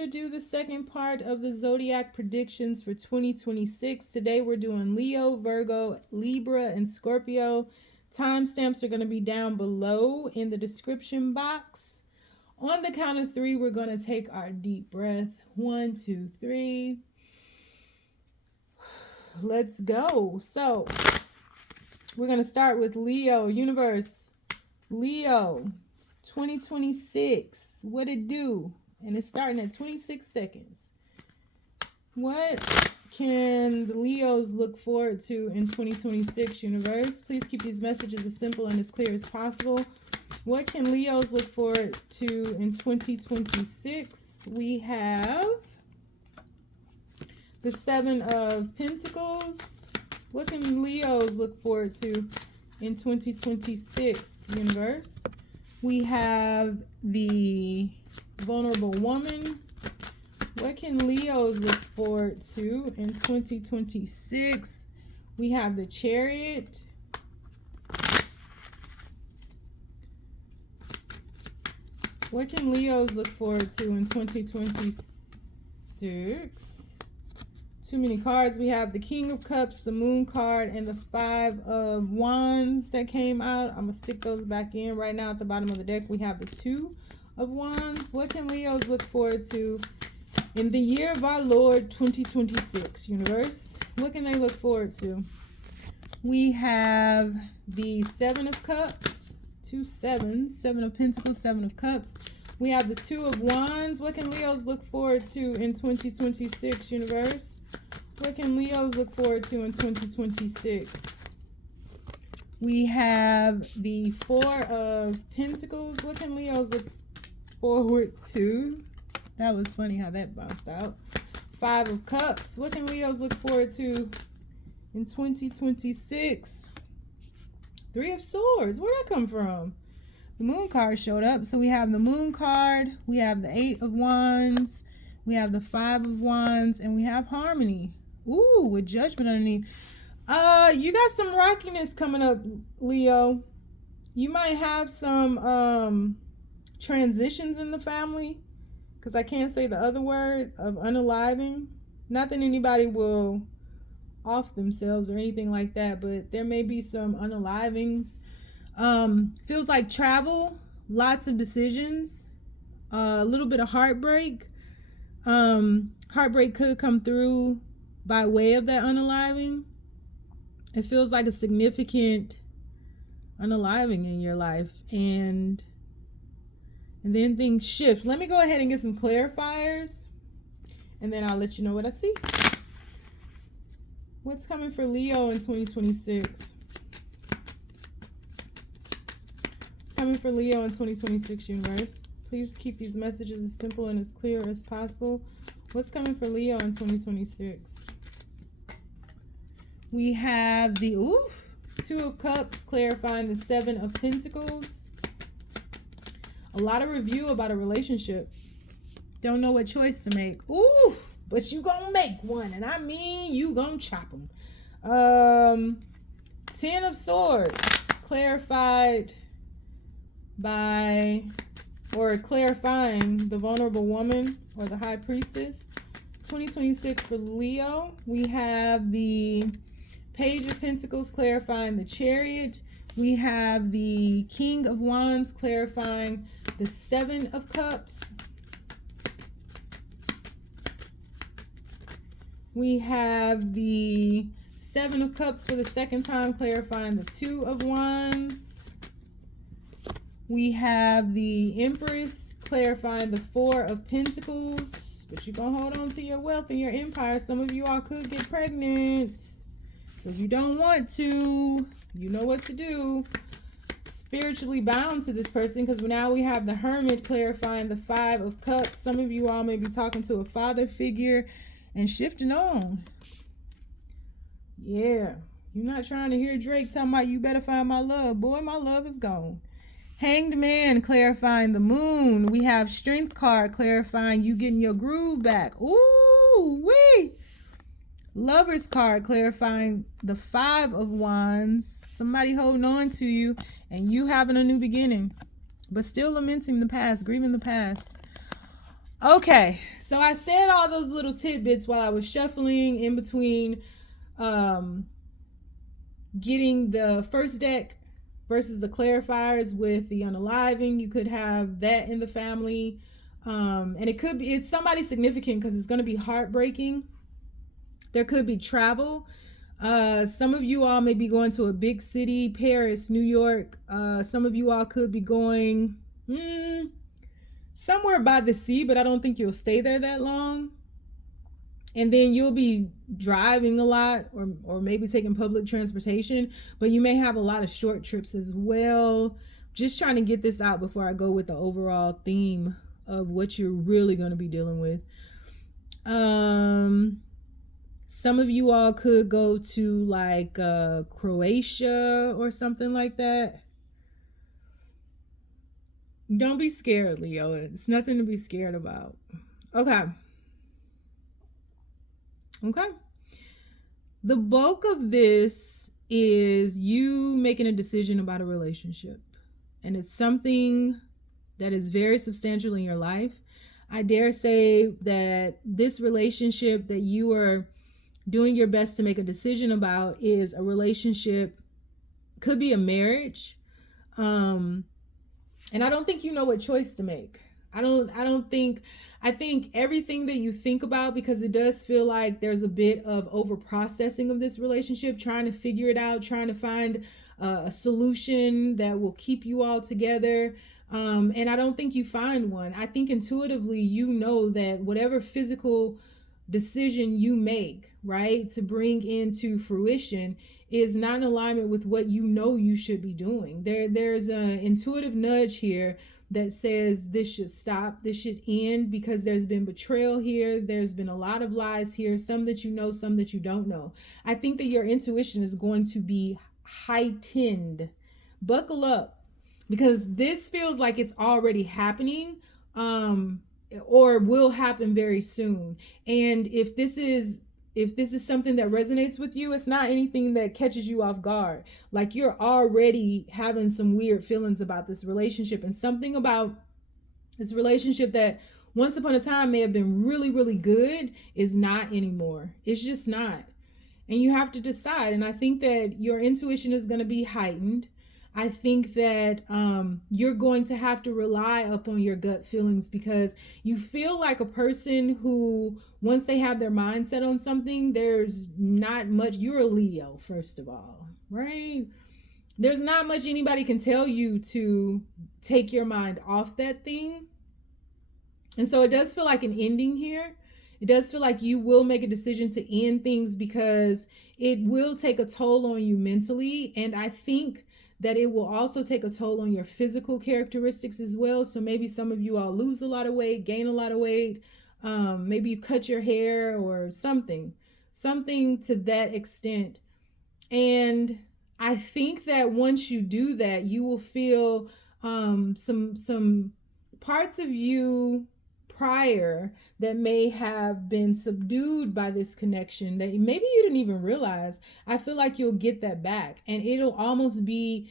to do the second part of the Zodiac Predictions for 2026. Today we're doing Leo, Virgo, Libra, and Scorpio. Timestamps are going to be down below in the description box. On the count of 3, we're going to take our deep breath. 1, 2, 3. Let's go. So we're going to start with Leo. Universe, Leo, 2026. What it do? And it's starting at 26 seconds. What can the Leos look forward to in 2026, universe? Please keep these messages as simple and as clear as possible. What can Leos look forward to in 2026? We have the 7 of Pentacles. What can Leos look forward to in 2026, universe? We have the Vulnerable Woman. What can Leos look forward to in 2026? We have the Chariot. What can Leos look forward to in 2026? Too many cards. We have the King of Cups, the Moon card, and the 5 of Wands that came out. I'm going to stick those back in right now at the bottom of the deck. We have the 2 of Wands. What can Leos look forward to in the year of our Lord 2026, universe? What can they look forward to? We have the 7 of Cups, 2 sevens, 7 of Pentacles, 7 of Cups. We have the 2 of Wands. What can Leos look forward to in 2026, universe? What can Leos look forward to in 2026? We have the 4 of Pentacles. What can Leos look forward to? That was funny how that bounced out. 5 of Cups. What can Leos look forward to in 2026? 3 of Swords. Where'd that come from? The Moon card showed up. So we have the Moon card. We have the 8 of Wands. We have the 5 of Wands. And we have Harmony. Ooh, with Judgment underneath. You got some rockiness coming up, Leo. You might have some transitions in the family, because I can't say the other word of unaliving. Not that anybody will off themselves or anything like that, but there may be some unalivings. Feels like travel, lots of decisions, a little bit of heartbreak. Heartbreak could come through by way of that unaliving. It feels like a significant unaliving in your life, and then things shift. Let me go ahead and get some clarifiers, and then I'll let you know what I see. What's coming for Leo in 2026? What's coming for Leo in 2026, universe? Please keep these messages as simple and as clear as possible. What's coming for Leo in 2026? We have the 2 of Cups, clarifying the 7 of Pentacles. A lot of review about a relationship. Don't know what choice to make. Ooh, but you gonna make one, and I mean you gonna chop them. 10 of Swords, clarified by, or clarifying the Vulnerable Woman or the High Priestess. 2026 for Leo, we have the Page of Pentacles clarifying the Chariot. We have the King of Wands clarifying the 7 of Cups. We have the 7 of Cups for the second time clarifying the 2 of Wands. We have the Empress clarifying the 4 of Pentacles. But you're going to hold on to your wealth and your empire. Some of you all could get pregnant. So if you don't want to, you know what to do. Spiritually bound to this person, because now we have the Hermit clarifying the 5 of Cups. Some of you all may be talking to a father figure and shifting on. Yeah. You're not trying to hear Drake talking about you better find my love. Boy, my love is gone. Hanged Man clarifying the Moon. We have Strength card clarifying you getting your groove back. Ooh, wee. Lovers card clarifying the 5 of Wands. Somebody holding on to you and you having a new beginning, but still lamenting the past, grieving the past. Okay, so I said all those little tidbits while I was shuffling in between um, getting the first deck versus the clarifiers with the unaliving. You could have that in the family. And it's somebody significant because it's going to be heartbreaking. There could be travel. Some of you all may be going to a big city, Paris, New York. Some of you all could be going somewhere by the sea, but I don't think you'll stay there that long. And then you'll be driving a lot, or maybe taking public transportation, but you may have a lot of short trips as well. Just trying to get this out before I go with the overall theme of what you're really going to be dealing with. Some of you all could go to like Croatia or something like that. Don't be scared, Leo. It's nothing to be scared about. Okay. The bulk of this is you making a decision about a relationship, and it's something that is very substantial in your life. I dare say that this relationship that you are doing your best to make a decision about is a relationship, could be a marriage. And I don't think you know what choice to make. I think everything that you think about, because it does feel like there's a bit of over processing of this relationship, trying to figure it out, trying to find a solution that will keep you all together. And I don't think you find one. I think intuitively you know that whatever physical decision you make, right, to bring into fruition is not in alignment with what you know you should be doing. There's an intuitive nudge here that says this should stop, this should end, because there's been betrayal here, there's been a lot of lies here, some that you know, some that you don't know. I think that your intuition is going to be heightened. Buckle up, because this feels like it's already happening, or will happen very soon. And if this is something that resonates with you, it's not anything that catches you off guard. Like, you're already having some weird feelings about this relationship, and something about this relationship that once upon a time may have been really, really good is not anymore. It's just not. And you have to decide. And I think that your intuition is going to be heightened. I think that you're going to have to rely upon your gut feelings, because you feel like a person who, once they have their mind set on something, there's not much. You're a Leo, first of all, right? There's not much anybody can tell you to take your mind off that thing. And so it does feel like an ending here. It does feel like you will make a decision to end things, because it will take a toll on you mentally. And I think that it will also take a toll on your physical characteristics as well. So maybe some of you all lose a lot of weight, gain a lot of weight. Maybe you cut your hair or something to that extent. And I think that once you do that, you will feel some parts of you prior that may have been subdued by this connection that maybe you didn't even realize. I feel like you'll get that back, and it'll almost be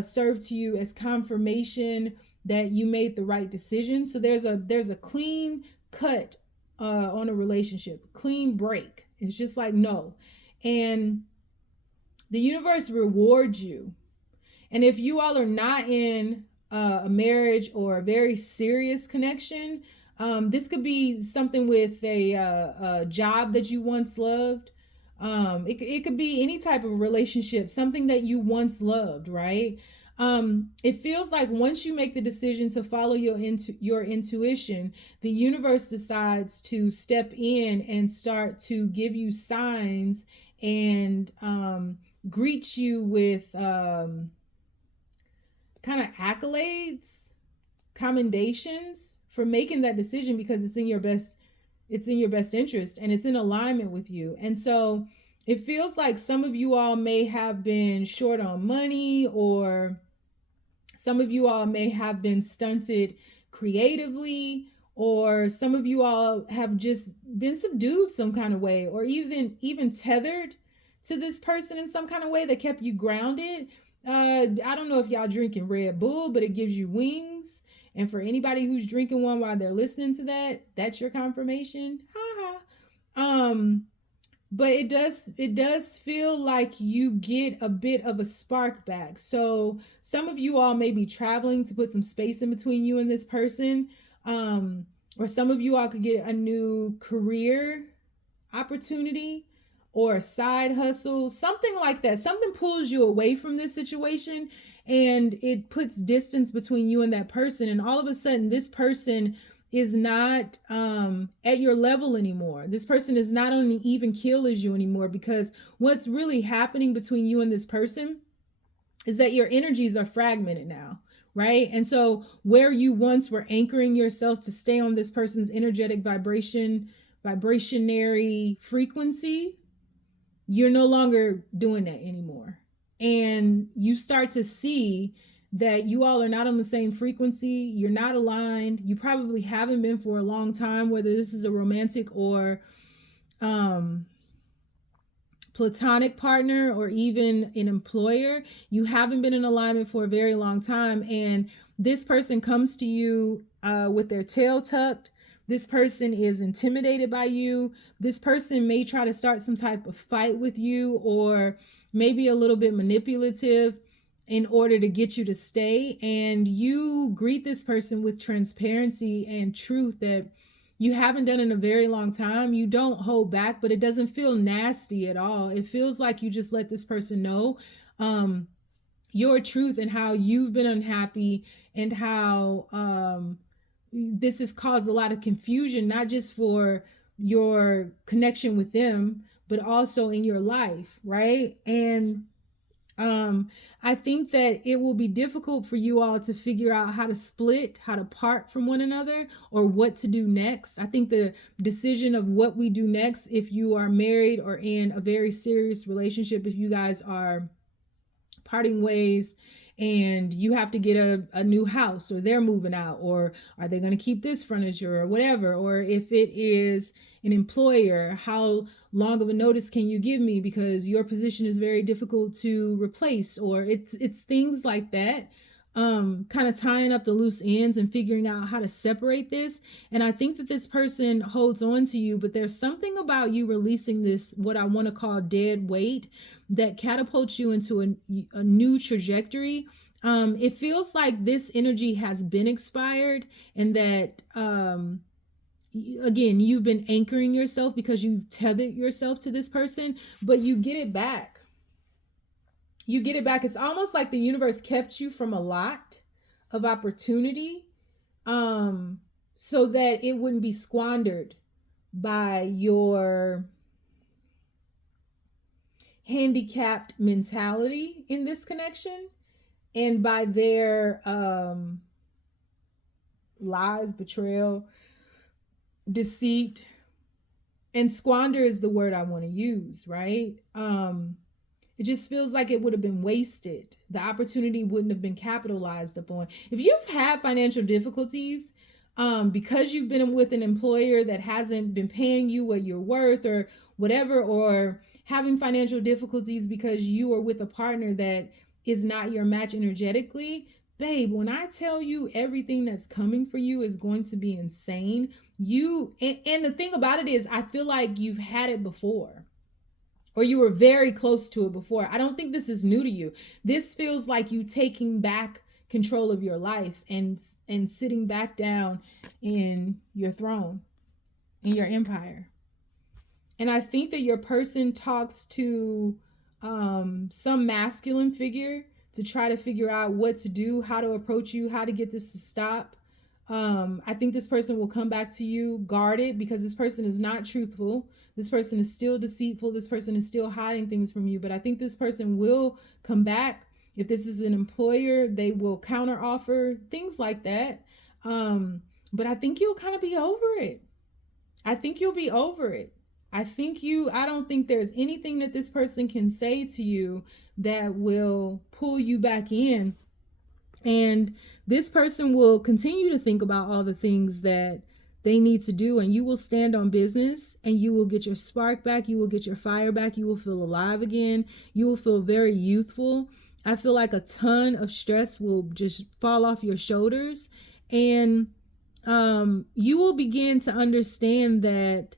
served to you as confirmation that you made the right decision. So there's a clean cut on a relationship, clean break. It's just like, no. And the universe rewards you. And if you all are not in a marriage or a very serious connection, this could be something with a job that you once loved. It could be any type of relationship, something that you once loved, right? It feels like once you make the decision to follow your intuition, the universe decides to step in and start to give you signs and greet you with kind of accolades, commendations for making that decision, because it's in your best interest and it's in alignment with you. And so it feels like some of you all may have been short on money, or some of you all may have been stunted creatively, or some of you all have just been subdued some kind of way, or even tethered to this person in some kind of way that kept you grounded. I don't know if y'all drinking Red Bull, but it gives you wings. And for anybody who's drinking one while they're listening to that, that's your confirmation. Ha ha. But it does feel like you get a bit of a spark back. So some of you all may be traveling to put some space in between you and this person. Or some of you all could get a new career opportunity or a side hustle, something like that. Something pulls you away from this situation and it puts distance between you and that person. And all of a sudden, this person is not at your level anymore. This person is not on an even keel as you anymore, because what's really happening between you and this person is that your energies are fragmented now, right? And so where you once were anchoring yourself to stay on this person's energetic vibrationary frequency, you're no longer doing that anymore. And you start to see that you all are not on the same frequency. You're not aligned. You probably haven't been for a long time, whether this is a romantic or platonic partner or even an employer. You haven't been in alignment for a very long time. And this person comes to you with their tail tucked. This person is intimidated by you. This person may try to start some type of fight with you, or maybe a little bit manipulative in order to get you to stay. And you greet this person with transparency and truth that you haven't done in a very long time. You don't hold back, but it doesn't feel nasty at all. It feels like you just let this person know your truth and how you've been unhappy, and how this has caused a lot of confusion, not just for your connection with them, but also in your life, right? And I think that it will be difficult for you all to figure out how to split, how to part from one another, or what to do next. I think the decision of what we do next, if you are married or in a very serious relationship, if you guys are parting ways and you have to get a new house, or they're moving out, or are they going to keep this furniture or whatever, or if it is an employer, how long of a notice can you give me because your position is very difficult to replace, or it's things like that. Kind of tying up the loose ends and figuring out how to separate this. And I think that this person holds on to you, but there's something about you releasing this, what I want to call dead weight, that catapults you into a new trajectory. It feels like this energy has been expired, and that again, you've been anchoring yourself because you've tethered yourself to this person, but you get it back. You get it back. It's almost like the universe kept you from a lot of opportunity, so that it wouldn't be squandered by your handicapped mentality in this connection, and by their lies, betrayal, deceit. And squander is the word I want to use, right? It just feels like it would have been wasted. The opportunity wouldn't have been capitalized upon. If you've had financial difficulties because you've been with an employer that hasn't been paying you what you're worth or whatever, or having financial difficulties because you are with a partner that is not your match energetically, babe, when I tell you everything that's coming for you is going to be insane. And the thing about it is, I feel like you've had it before, or you were very close to it before. I don't think this is new to you. This feels like you taking back control of your life and sitting back down in your throne, in your empire. And I think that your person talks to some masculine figure to try to figure out what to do, how to approach you, how to get this to stop. I think this person will come back to you guarded, because this person is not truthful. This person is still deceitful. This person is still hiding things from you. But I think this person will come back. If this is an employer, they will counter offer, things like that. But I think you'll kind of be over it. I think you'll be over it. I don't think there's anything that this person can say to you that will pull you back in. And this person will continue to think about all the things that they need to do, and you will stand on business, and you will get your spark back. You will get your fire back. You will feel alive again. You will feel very youthful. I feel like a ton of stress will just fall off your shoulders, And you will begin to understand that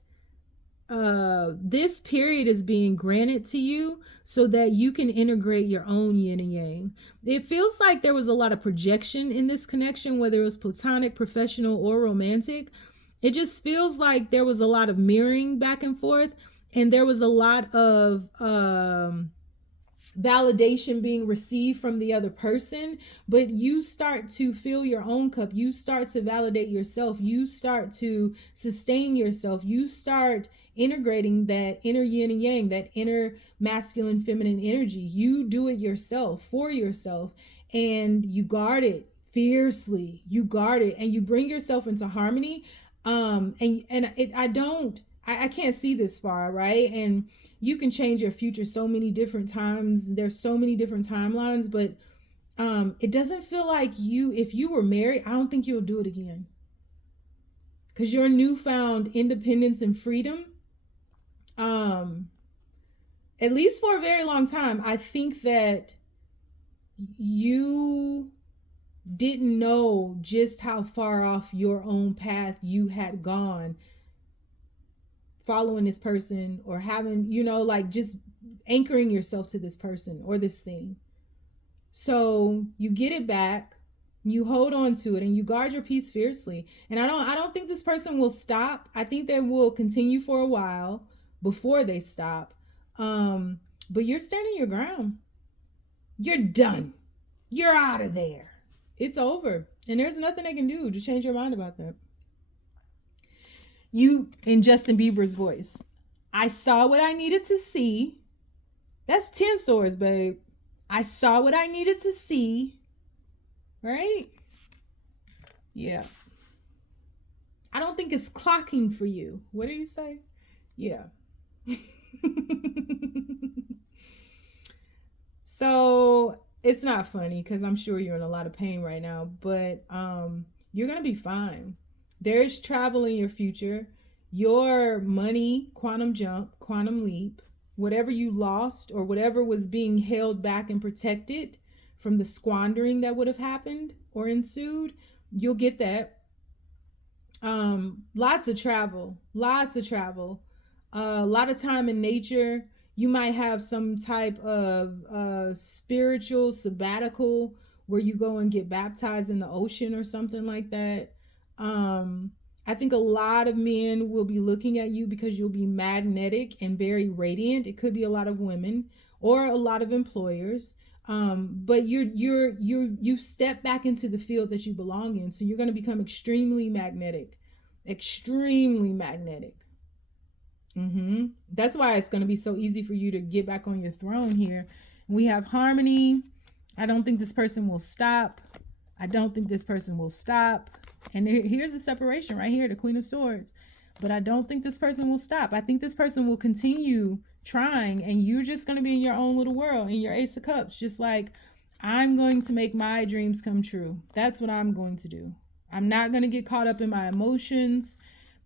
this period is being granted to you so that you can integrate your own yin and yang. It feels like there was a lot of projection in this connection, whether it was platonic, professional, or romantic. It just feels like there was a lot of mirroring back and forth, and there was a lot of validation being received from the other person, but you start to fill your own cup. You start to validate yourself. You start to sustain yourself. You start integrating that inner yin and yang, that inner masculine, feminine energy. You do it yourself, for yourself, and you guard it fiercely. You guard it and you bring yourself into harmony. I can't see this far, right? And you can change your future so many different times. There's so many different timelines, but it doesn't feel like if you were married, I don't think you'll do it again. Because your newfound independence and freedom, at least for a very long time, I think that you didn't know just how far off your own path you had gone following this person, or having, like just anchoring yourself to this person or this thing. So you get it back, you hold on to it, and you guard your peace fiercely. And I don't think this person will stop. I think they will continue for a while before they stop. But you're standing your ground. You're done. You're out of there. It's over. And there's nothing they can do to change your mind about that. You, in Justin Bieber's voice, I saw what I needed to see. That's 10 swords, babe. I saw what I needed to see. Right? Yeah. I don't think it's clocking for you. What did you say? Yeah. So it's not funny because I'm sure you're in a lot of pain right now, but you're going to be fine. There's travel in your future. Your money, quantum jump, quantum leap, whatever you lost or whatever was being held back and protected from the squandering that would have happened or ensued, you'll get that. Lots of travel, a lot of time in nature. You might have some type of spiritual sabbatical where you go and get baptized in the ocean or something like that. I think a lot of men will be looking at you because you'll be magnetic and very radiant. It could be a lot of women or a lot of employers. But you've stepped back into the field that you belong in. So you're going to become extremely magnetic. That's why it's going to be so easy for you to get back on your throne here. We have harmony. I don't think this person will stop. And here's the separation right here, the Queen of Swords. But I don't think this person will stop. I think this person will continue trying, and you're just going to be in your own little world, in your Ace of Cups, just like, I'm going to make my dreams come true. That's what I'm going to do. I'm not going to get caught up in my emotions.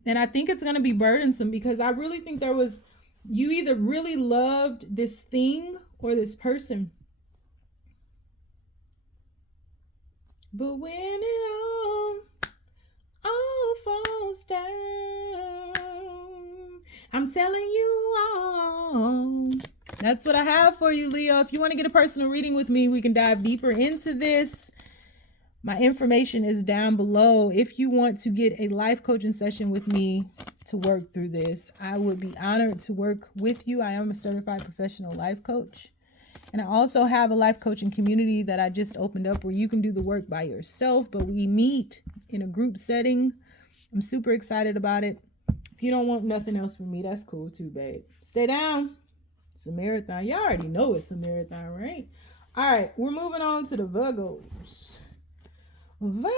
And I think it's going to be burdensome because I really think you either really loved this thing or this person. But when it all falls down, I'm telling you all. That's what I have for you, Leo. If you want to get a personal reading with me, we can dive deeper into this. My information is down below. If you want to get a life coaching session with me to work through this, I would be honored to work with you. I am a certified professional life coach. And I also have a life coaching community that I just opened up where you can do the work by yourself, but we meet in a group setting. I'm super excited about it. If you don't want nothing else from me, that's cool too, babe. Stay down. It's a marathon. Y'all already know it's a marathon, right? All right, we're moving on to the Virgos. Virgo,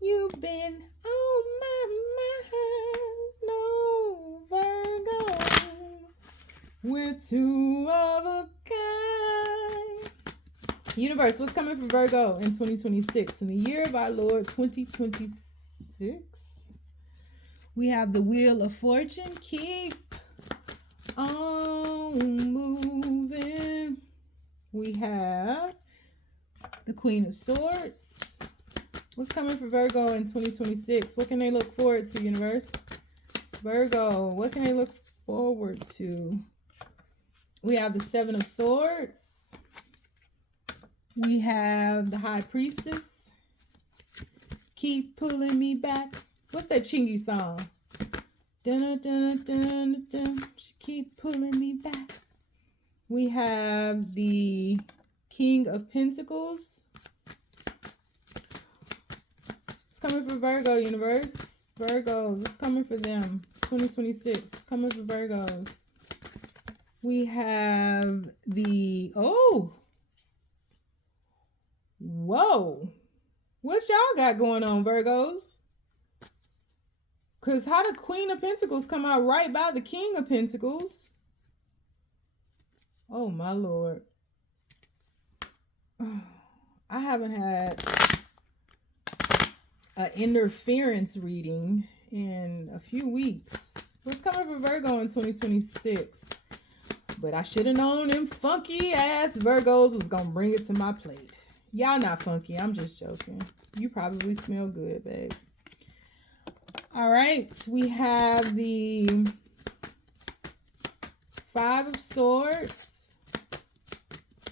you've been on my mind. No, Virgo, we're two of a kind. Universe, what's coming for Virgo in 2026? In the year of our Lord 2026, we have the Wheel of Fortune. Keep on moving. We have the Queen of Swords. What's coming for Virgo in 2026? What can they look forward to, universe? Virgo, what can they look forward to? We have the Seven of Swords. We have the High Priestess. Keep pulling me back. What's that Chingy song? Dun, dun, dun, dun. Keep pulling me back. We have the King of Pentacles. It's coming for Virgo, universe. Virgos, what's coming for them? 2026, what's coming for Virgos? We have the, oh, whoa. What y'all got going on, Virgos? Because how the Queen of Pentacles come out right by the King of Pentacles? Oh, my Lord. I haven't had an interference reading in a few weeks. What's coming for Virgo in 2026? But I should have known them funky ass Virgos was going to bring it to my plate. Y'all not funky. I'm just joking. You probably smell good, babe. All right. We have the Five of Swords.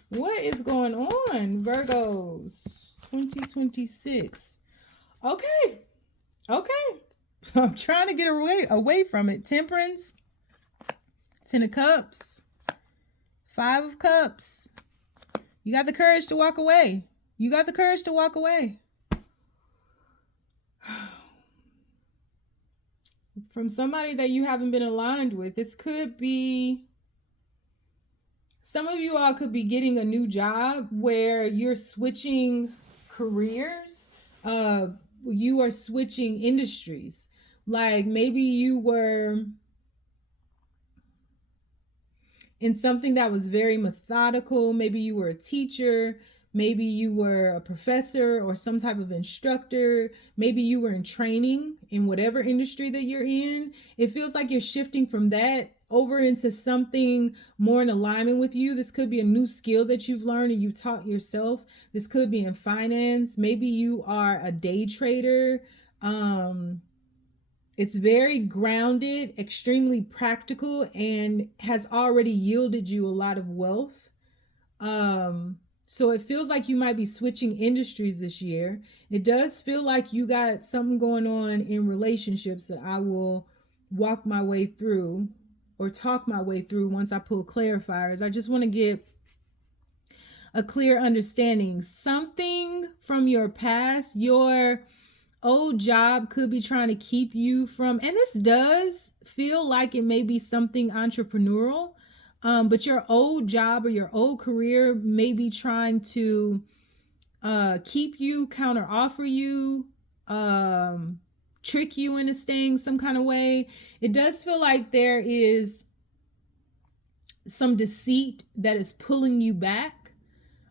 What is going on, Virgos? 2026. Okay. I'm trying to get away from it. Temperance. Ten of Cups. Five of Cups. You got the courage to walk away. You got the courage to walk away. From somebody that you haven't been aligned with. This could be, some of you all could be getting a new job where you're switching careers. You are switching industries. Like maybe you were in something that was very methodical. Maybe you were a teacher. Maybe you were a professor or some type of instructor. Maybe you were in training in whatever industry that you're in. It feels like you're shifting from that over into something more in alignment with you. This could be a new skill that you've learned and you've taught yourself. This could be in finance. Maybe you are a day trader. It's very grounded, extremely practical, and has already yielded you a lot of wealth. So it feels like you might be switching industries this year. It does feel like you got something going on in relationships that I will walk my way through or talk my way through once I pull clarifiers. I just want to get a clear understanding. Something from your past, your old job could be trying to keep you from, and this does feel like it may be something entrepreneurial. But your old job or your old career may be trying to keep you, counter offer you, trick you into staying some kind of way. It does feel like there is some deceit that is pulling you back,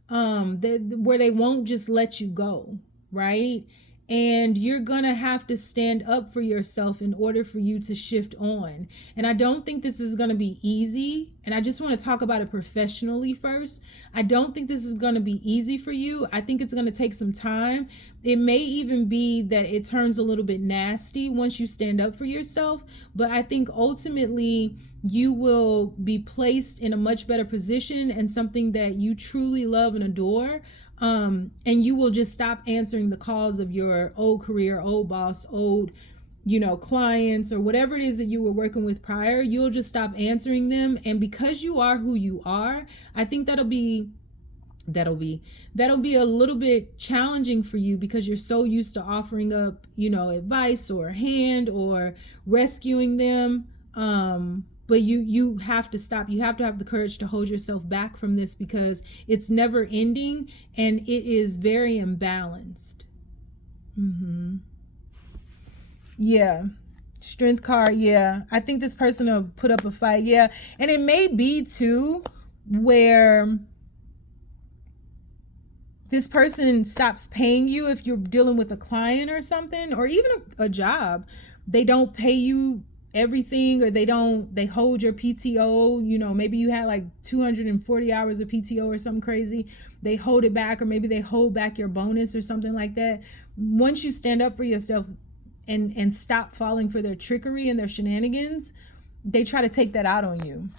where they won't just let you go, right? And you're going to have to stand up for yourself in order for you to shift on. And I don't think this is going to be easy. And I just want to talk about it professionally first. I don't think this is going to be easy for you. I think it's going to take some time. It may even be that it turns a little bit nasty once you stand up for yourself. But I think ultimately you will be placed in a much better position and something that you truly love and adore. And you will just stop answering the calls of your old career, old boss, old, clients, or whatever it is that you were working with prior. You'll just stop answering them. And because you are who you are, I think that'll be a little bit challenging for you because you're so used to offering up, advice or a hand or rescuing them. But you have to stop. You have to have the courage to hold yourself back from this because it's never ending and it is very imbalanced. Yeah. Strength card. Yeah. I think this person will put up a fight. Yeah. And it may be too where this person stops paying you if you're dealing with a client or something, or even a job. They don't pay you everything, or they hold your PTO. You know, maybe you had like 240 hours of PTO or something crazy. They hold it back, or maybe they hold back your bonus or something like that. Once you stand up for yourself and stop falling for their trickery and their shenanigans, they try to take that out on you.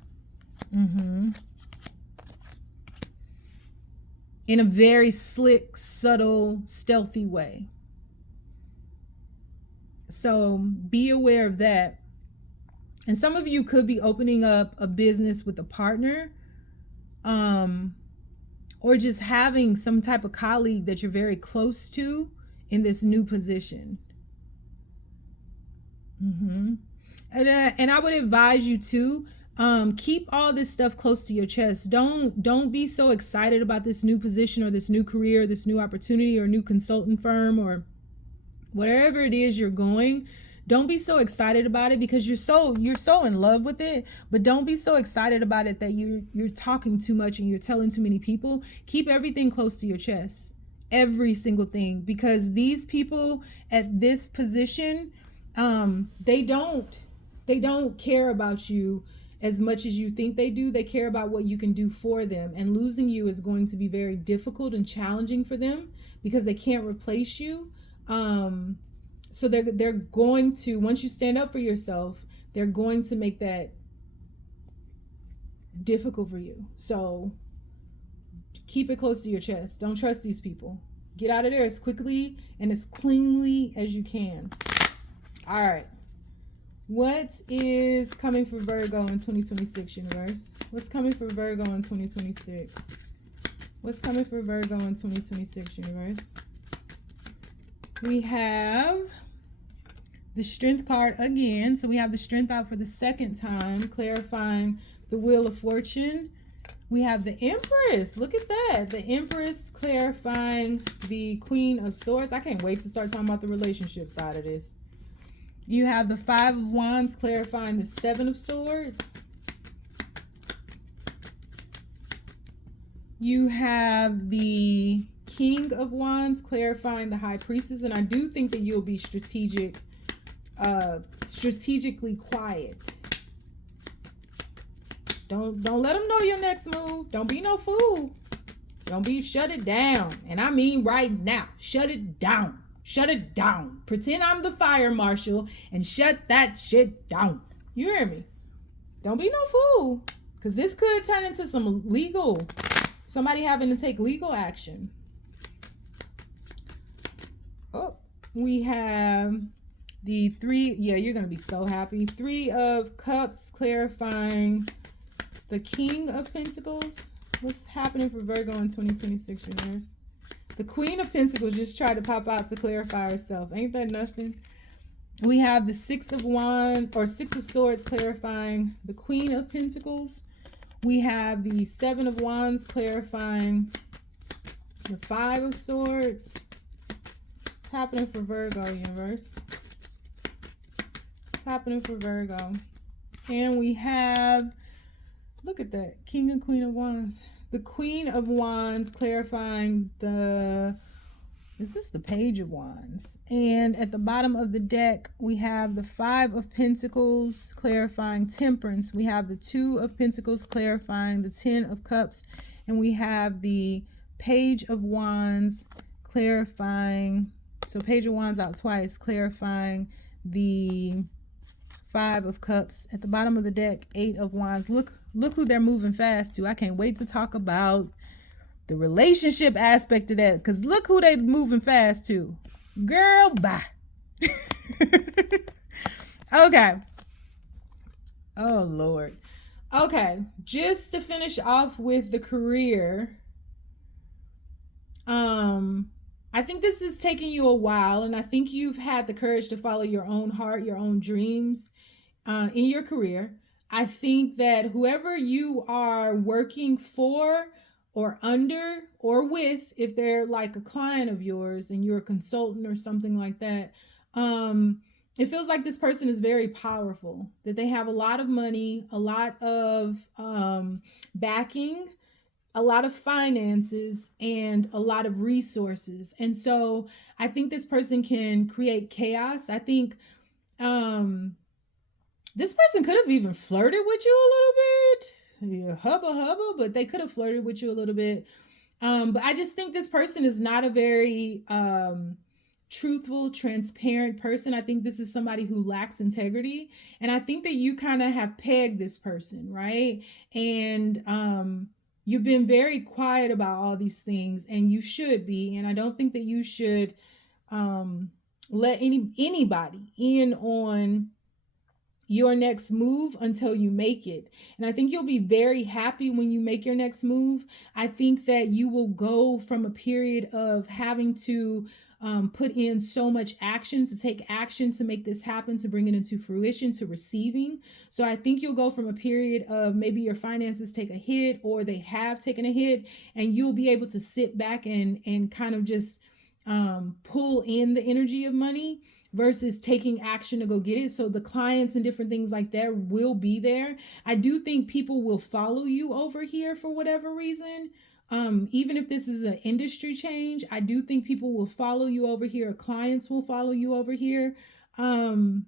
In a very slick, subtle, stealthy way. So be aware of that. And some of you could be opening up a business with a partner, or just having some type of colleague that you're very close to in this new position. And I would advise you to keep all this stuff close to your chest. Don't be so excited about this new position or this new career, this new opportunity or new consultant firm or whatever it is you're going. Don't be so excited about it because you're so in love with it, but don't be so excited about it that you're talking too much and you're telling too many people. Keep everything close to your chest, every single thing, because these people at this position, they don't care about you as much as you think they do. They care about what you can do for them, and losing you is going to be very difficult and challenging for them because they can't replace you. So they're going to, once you stand up for yourself, they're going to make that difficult for you. So keep it close to your chest. Don't trust these people. Get out of there as quickly and as cleanly as you can. All right. What is coming for Virgo in 2026, universe? What's coming for Virgo in 2026? What's coming for Virgo in 2026, universe? We have the Strength card again. So we have the Strength out for the second time, clarifying the Wheel of Fortune. We have the Empress. Look at that. The Empress clarifying the Queen of Swords. I can't wait to start talking about the relationship side of this. You have the Five of Wands clarifying the Seven of Swords. You have the King of Wands clarifying the High Priestess, and I do think that you'll be strategically quiet. Don't let them know your next move. Don't be no fool. Don't be, shut it down. And I mean right now, shut it down. Shut it down. Pretend I'm the fire marshal and shut that shit down. You hear me? Don't be no fool, because this could turn into some legal, somebody having to take legal action. Oh, we have the three. Yeah, you're going to be so happy. Three of Cups clarifying the King of Pentacles. What's happening for Virgo in 2026, universe? The Queen of Pentacles just tried to pop out to clarify herself. Ain't that nothing? We have the Six of Wands, or Six of Swords, clarifying the Queen of Pentacles. We have the Seven of Wands clarifying the Five of Swords. What's happening for Virgo, universe? What's happening for Virgo? And we have, look at that, King and Queen of Wands. The Queen of Wands clarifying the, is this the Page of Wands? And at the bottom of the deck, we have the Five of Pentacles clarifying Temperance. We have the Two of Pentacles clarifying the Ten of Cups. And we have the Page of Wands clarifying, so Page of Wands out twice, clarifying the Five of Cups. At the bottom of the deck, Eight of Wands. Look who they're moving fast to. I can't wait to talk about the relationship aspect of that, because look who they moving fast to. Girl, bye. Okay. Oh, Lord. Okay. Just to finish off with the career. I think this is taking you a while, and I think you've had the courage to follow your own heart, your own dreams in your career. I think that whoever you are working for or under or with, if they're like a client of yours and you're a consultant or something like that, it feels like this person is very powerful, that they have a lot of money, a lot of backing, a lot of finances, and a lot of resources. And so I think this person can create chaos. I think This person could have even flirted with you a little bit. Yeah, hubba, but they could have flirted with you a little bit. But I just think this person is not a very truthful, transparent person. I think this is somebody who lacks integrity. And I think that you kind of have pegged this person, right? And you've been very quiet about all these things, and you should be. And I don't think that you should let anybody in on your next move until you make it. And I think you'll be very happy when you make your next move. I think that you will go from a period of having to put in so much action, to take action to make this happen, to bring it into fruition, to receiving. So I think you'll go from a period of maybe your finances take a hit, or they have taken a hit, and you'll be able to sit back and kind of just pull in the energy of money versus taking action to go get it. So the clients and different things like that will be there. I do think people will follow you over here for whatever reason. Even if this is an industry change, I do think people will follow you over here. Or clients will follow you over here. And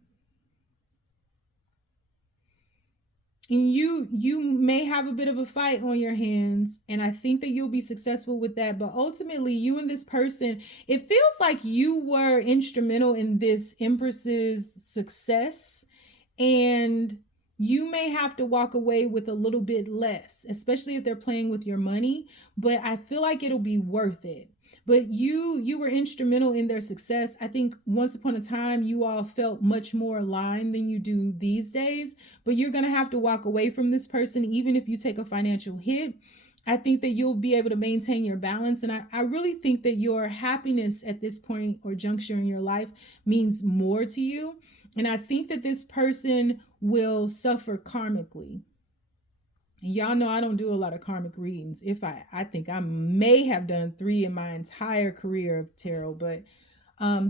you may have a bit of a fight on your hands, and I think that you'll be successful with that. But ultimately, you and this person, it feels like you were instrumental in this Empress's success, and you may have to walk away with a little bit less, especially if they're playing with your money. But I feel like it'll be worth it. But you were instrumental in their success. I think once upon a time you all felt much more aligned than you do these days. But you're going to have to walk away from this person even if you take a financial hit. I think that you'll be able to maintain your balance. And I really think that your happiness at this point or juncture in your life means more to you. And I think that this person will suffer karmically. And y'all know I don't do a lot of karmic readings. I think I may have done 3 in my entire career of tarot, but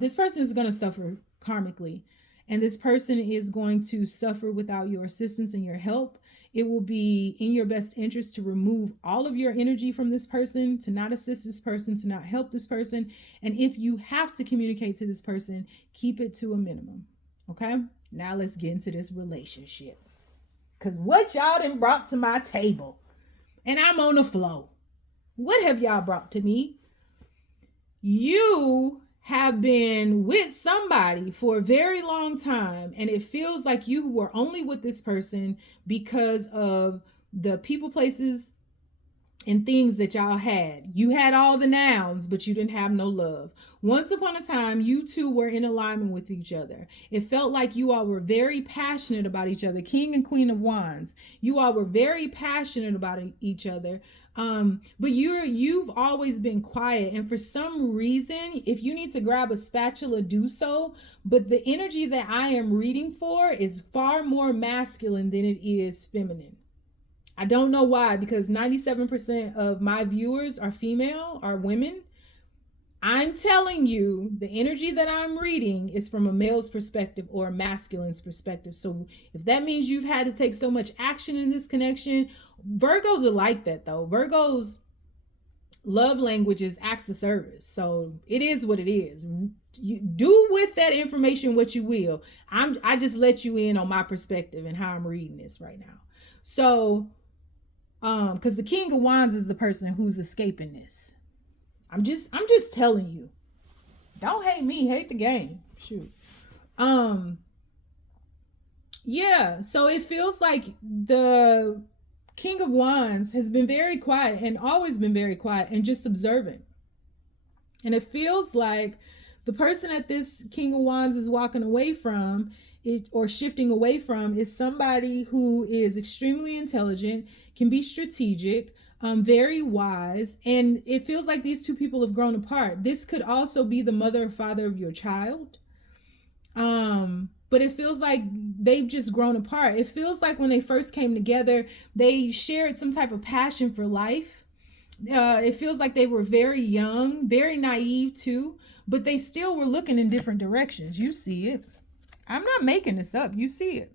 this person is going to suffer karmically. And this person is going to suffer without your assistance and your help. It will be in your best interest to remove all of your energy from this person, to not assist this person, to not help this person. And if you have to communicate to this person, keep it to a minimum. Okay? Now let's get into this relationship. Because what y'all done brought to my table, and I'm on the flow. What have y'all brought to me? You have been with somebody for a very long time, and it feels like you were only with this person because of the people, places, and things that y'all had. You had all the nouns, but you didn't have no love. Once upon a time, you two were in alignment with each other. It felt like you all were very passionate about each other. King and Queen of Wands. You all were very passionate about each other. But you've always been quiet. And for some reason, if you need to grab a spatula, do so. But the energy that I am reading for is far more masculine than it is feminine. I don't know why, because 97% of my viewers are female, are women. I'm telling you, the energy that I'm reading is from a male's perspective or a masculine's perspective. So if that means you've had to take so much action in this connection, Virgos are like that though. Virgos love language is acts of service. So it is what it is. You do with that information what you will. I just let you in on my perspective and how I'm reading this right now. So because the King of Wands is the person who's escaping this. I'm just telling you. Don't hate me, hate the game. Shoot. Yeah, so it feels like the King of Wands has been very quiet and always been very quiet and just observant. And it feels like the person that this King of Wands is walking away from it or shifting away from is somebody who is extremely intelligent, can be strategic, very wise, and it feels like these two people have grown apart. This could also be the mother or father of your child. But it feels like they've just grown apart. It feels like when they first came together, they shared some type of passion for life. It feels like they were very young, very naive too, but they still were looking in different directions. You see it. I'm not making this up. You see it.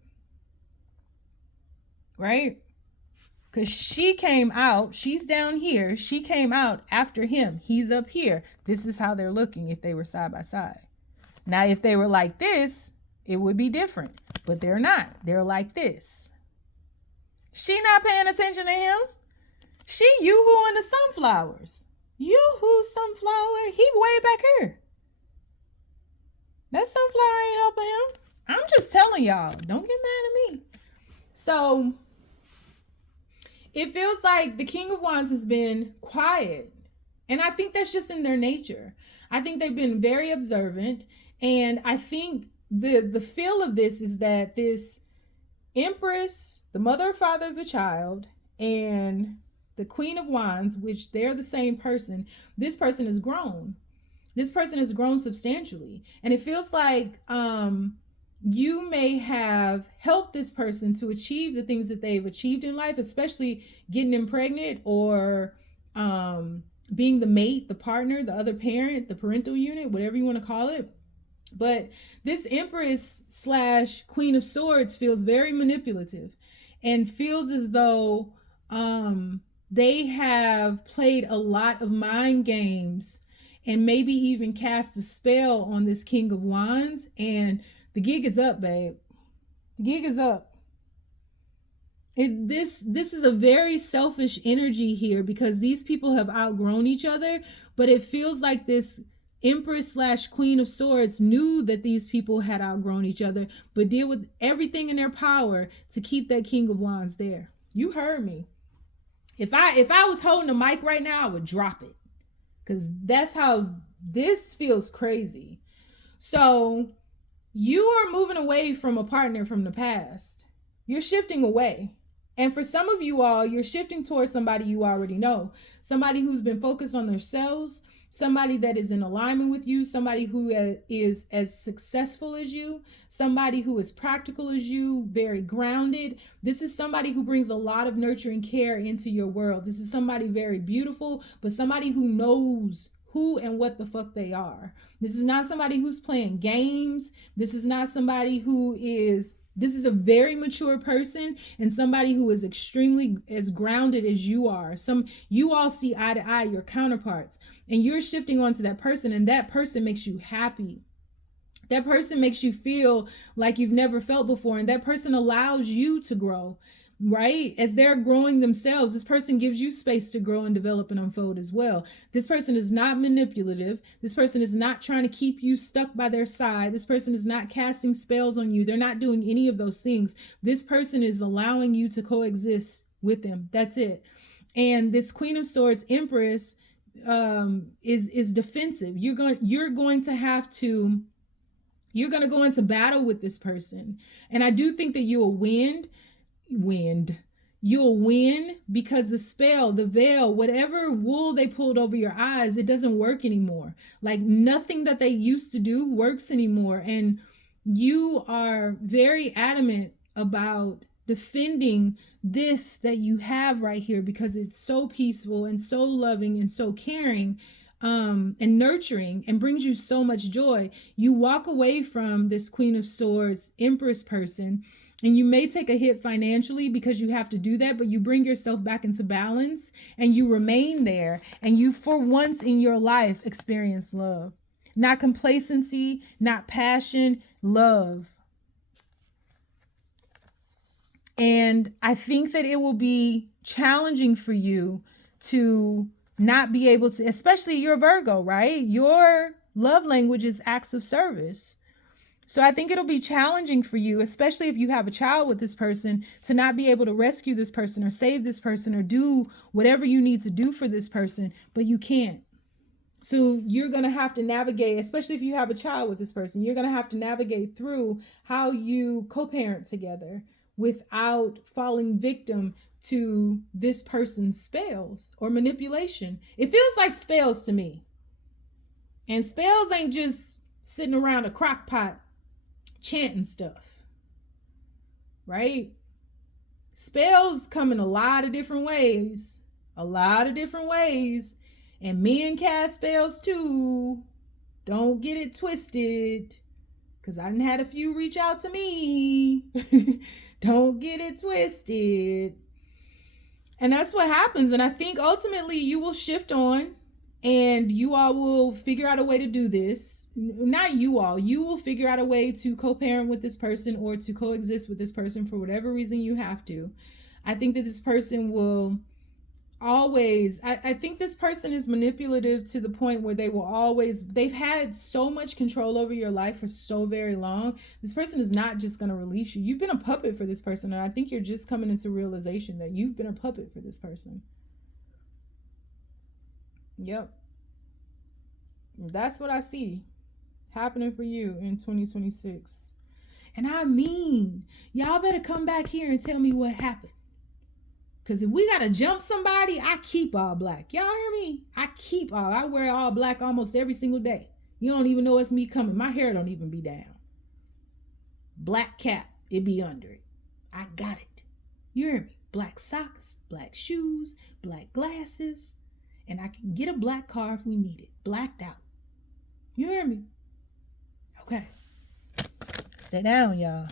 Right? Because she came out. She's down here. She came out after him. He's up here. This is how they're looking if they were side by side. Now, if they were like this, it would be different. But they're not. They're like this. She not paying attention to him. She yoo-hooing the sunflowers. Yoo-hoo sunflower. He way back here. That sunflower ain't helping him. I'm just telling y'all. Don't get mad at me. So it feels like the King of Wands has been quiet. And I think that's just in their nature. I think they've been very observant. And I think the feel of this is that this Empress, the mother or father of the child, and the Queen of Wands, which they're the same person, this person has grown. This person has grown substantially. And it feels like you may have helped this person to achieve the things that they've achieved in life, especially getting them pregnant or being the mate, the partner, the other parent, the parental unit, whatever you want to call it. But this Empress / Queen of Swords feels very manipulative and feels as though they have played a lot of mind games and maybe even cast a spell on this King of Wands. And the gig is up, babe. The gig is up. This is a very selfish energy here because these people have outgrown each other, but it feels like this Empress / Queen of Swords knew that these people had outgrown each other, but did with everything in their power to keep that King of Wands there. You heard me. If I was holding a mic right now, I would drop it, because that's how this feels crazy. So you are moving away from a partner from the past. You're shifting away. And for some of you all, you're shifting towards somebody you already know, somebody who's been focused on themselves, somebody that is in alignment with you, somebody who is as successful as you, somebody who is practical as you, very grounded. This is somebody who brings a lot of nurturing care into your world. This is somebody very beautiful, but somebody who knows who and what the fuck they are. This is not somebody who's playing games. This is not somebody this is a very mature person and somebody who is extremely as grounded as you are. You all see eye to eye, your counterparts, and you're shifting onto that person, and that person makes you happy. That person makes you feel like you've never felt before, and that person allows you to grow, right? As they're growing themselves, this person gives you space to grow and develop and unfold as well. This person is not manipulative. This person is not trying to keep you stuck by their side. This person is not casting spells on you. They're not doing any of those things. This person is allowing you to coexist with them. That's it. And this Queen of Swords Empress is defensive. You're going to go into battle with this person. And I do think that you'll win because the spell, the veil, whatever wool they pulled over your eyes, it doesn't work anymore. Like nothing that they used to do works anymore. And you are very adamant about defending this that you have right here because it's so peaceful and so loving and so caring and nurturing and brings you so much joy. You walk away from this Queen of Swords Empress person, and you may take a hit financially because you have to do that, but you bring yourself back into balance and you remain there, and you for once in your life experience love. Not complacency, not passion, love. And I think that it will be challenging for you to not be able to, especially you're Virgo, right? Your love language is acts of service. So I think it'll be challenging for you, especially if you have a child with this person, to not be able to rescue this person or save this person or do whatever you need to do for this person, but you can't. So you're going to have to navigate, especially if you have a child with this person, you're going to have to navigate through how you co-parent together without falling victim to this person's spells or manipulation. It feels like spells to me. And spells ain't just sitting around a crock pot chanting stuff, right? Spells come in a lot of different ways, and men cast spells too. Don't get it twisted, because I done had a few reach out to me. Don't get it twisted. And that's what happens. And I think ultimately you will shift on And you all will figure out a way to do this. Not you all. You will figure out a way to co-parent with this person or to coexist with this person for whatever reason you have to. I think that this person will always, I think this person is manipulative to the point where they've had so much control over your life for so very long. This person is not just going to release you. You've been a puppet for this person, and I think you're just coming into realization that you've been a puppet for this person. Yep. That's what I see happening for you in 2026. And I mean, y'all better come back here and tell me what happened. Because if we got to jump somebody, I keep all black. Y'all hear me? I wear all black almost every single day. You don't even know it's me coming. My hair don't even be down. Black cap, it be under it. I got it. You hear me? Black socks, black shoes, black glasses. And I can get a black car if we need it. Blacked out. You hear me? Okay. Stay down, y'all.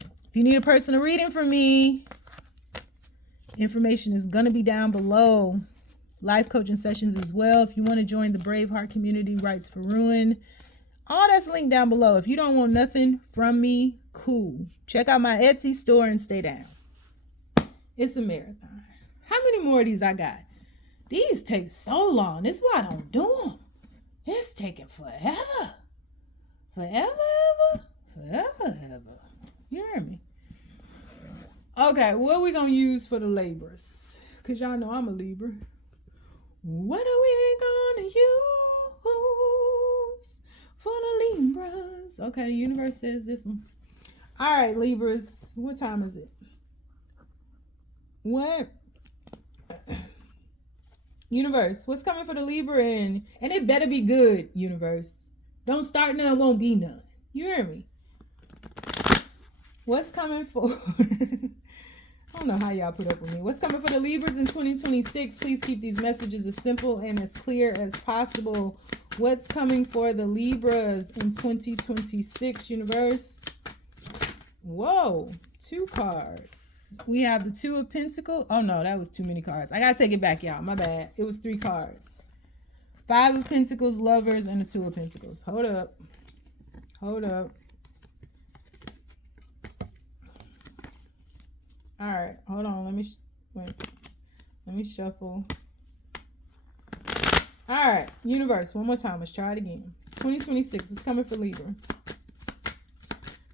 If you need a personal reading from me, information is going to be down below. Life coaching sessions as well. If you want to join the Braveheart community, Rites for Ruin, all that's linked down below. If you don't want nothing from me, cool. Check out my Etsy store and stay down. It's a marathon. How many more of these I got? These take so long. That's why I don't do them. It's taking forever. Forever. You hear me? Okay, what are we going to use for the Libras? Because y'all know I'm a Libra. What are we going to use for the Libras? Okay, the universe says this one. All right, Libras. What time is it? What? Universe, what's coming for the Libra? And it better be good, universe. Don't start none, won't be none. You hear me? What's coming for... I don't know how y'all put up with me. What's coming for the Libras in 2026? Please keep these messages as simple and as clear as possible. What's coming for the Libras in 2026, universe? Whoa, 2 cards. We have the 2 of Pentacles. Oh, no, that was too many cards. I got to take it back, y'all. My bad. It was 3 cards. 5 of Pentacles, Lovers, and the 2 of Pentacles. Hold up. All right, hold on. Let me shuffle. All right, universe, one more time. Let's try it again. 2026, what's coming for Libra?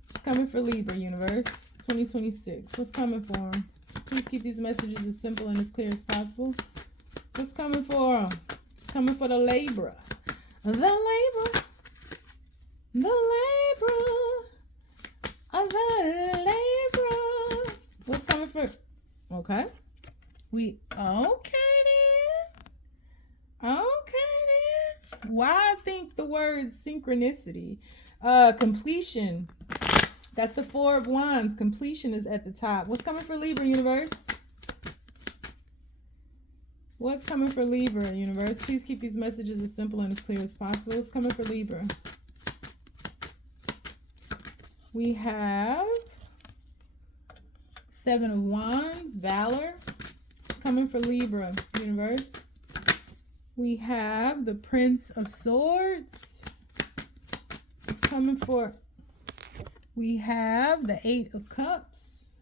What's coming for Libra, universe? 2026, what's coming for them? Please keep these messages as simple and as clear as possible. What's coming for them? What's coming for the Libra? The Libra. What's coming for? Okay. Okay then. Why I think the word synchronicity? Completion. That's the 4 of Wands. Completion is at the top. What's coming for Libra, universe? What's coming for Libra, universe? Please keep these messages as simple and as clear as possible. What's coming for Libra? We have 7 of Wands, Valor. It's coming for Libra, universe. We have the Prince of Swords. It's coming for... We have the 8 of Cups.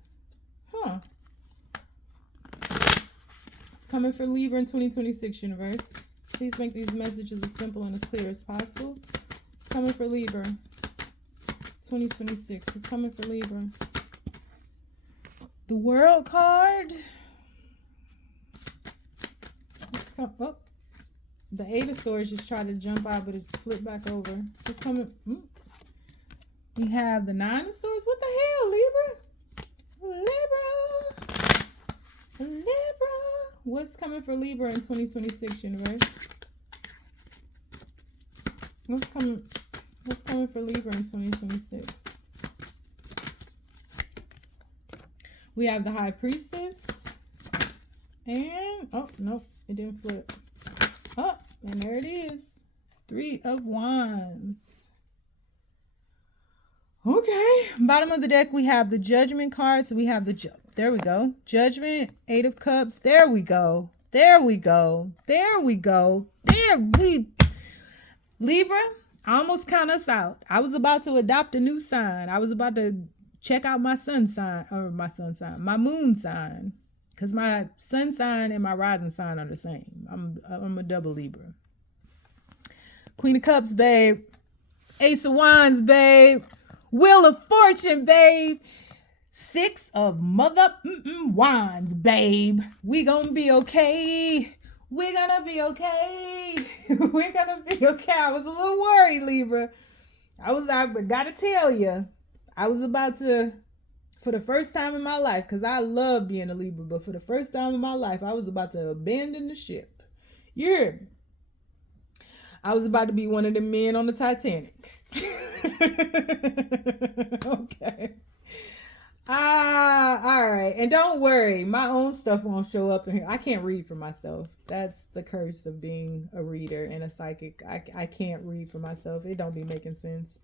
It's coming for Libra in 2026, universe. Please make these messages as simple and as clear as possible. It's coming for Libra. 2026. What's coming for Libra? The World card. Oh, the 8 of Swords just tried to jump out, but it flipped back over. What's coming? We have the 9 of Swords. What the hell, Libra? What's coming for Libra in 2026, universe? What's coming for Libra in 2026? We have the High Priestess. And, oh, nope, it didn't flip. Oh, and there it is. 3 of Wands. Okay, bottom of the deck, we have the Judgment card. So we have there we go. Judgment, 8 of Cups. There we go. There we go. There we go. Libra, almost count us out. I was about to adopt a new sign. I was about to check out my my moon sign. Because my sun sign and my rising sign are the same. I'm a double Libra. Queen of Cups, babe. Ace of Wands, babe. Wheel of Fortune, babe. Six of wands, babe. We gonna be okay. We're gonna be okay. We're gonna be okay. I was a little worried, Libra. I gotta tell you, I was about to, for the first time in my life, because I love being a Libra, but for the first time in my life, I was about to abandon the ship. You heard me? I was about to be one of the men on the Titanic. Okay. All right. And don't worry, my own stuff won't show up in here. I can't read for myself. That's the curse of being a reader and a psychic. I can't read for myself. It don't be making sense.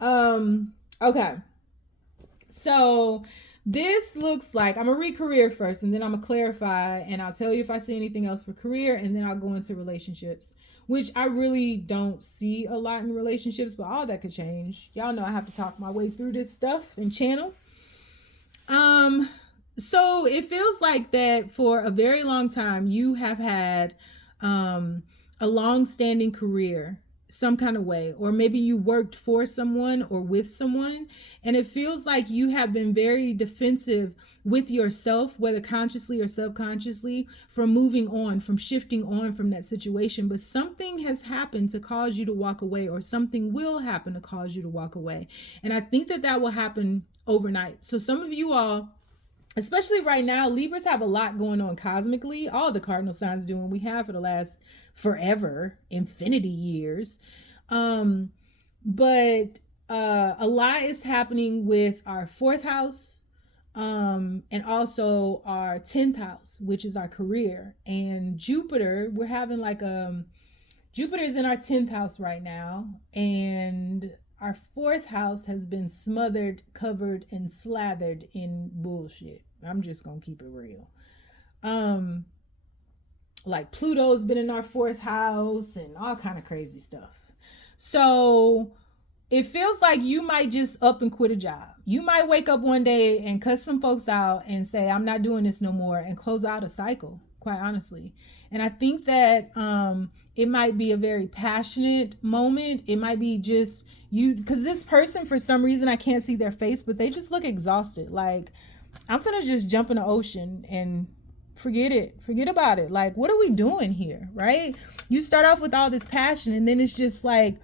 Okay. So this looks like, I'm gonna read career first, and then I'm gonna clarify, and I'll tell you if I see anything else for career, and then I'll go into relationships, which I really don't see a lot in relationships, but all that could change. Y'all know I have to talk my way through this stuff and channel. So it feels like that for a very long time you have had a long-standing career some kind of way, or maybe you worked for someone or with someone, and it feels like you have been very defensive with yourself, whether consciously or subconsciously, from moving on, from shifting on from that situation. But something has happened to cause you to walk away, or something will happen to cause you to walk away. And I think that will happen overnight. So some of you all, especially right now, Libras have a lot going on cosmically. All the cardinal signs do, and we have for the last forever, infinity years. But a lot is happening with our 4th house, and also our 10th house, which is our career. And Jupiter, we're having like Jupiter is in our 10th house right now, and our 4th house has been smothered, covered, and slathered in bullshit. I'm just gonna keep it real. Like Pluto's been in our 4th house and all kind of crazy stuff. So it feels like you might just up and quit a job. You might wake up one day and cut some folks out and say, I'm not doing this no more, and close out a cycle, quite honestly. And I think that it might be a very passionate moment. It might be just you, because this person, for some reason, I can't see their face, but they just look exhausted. Like, I'm gonna just jump in the ocean and forget about it. Like, what are we doing here, right? You start off with all this passion, and then it's just like,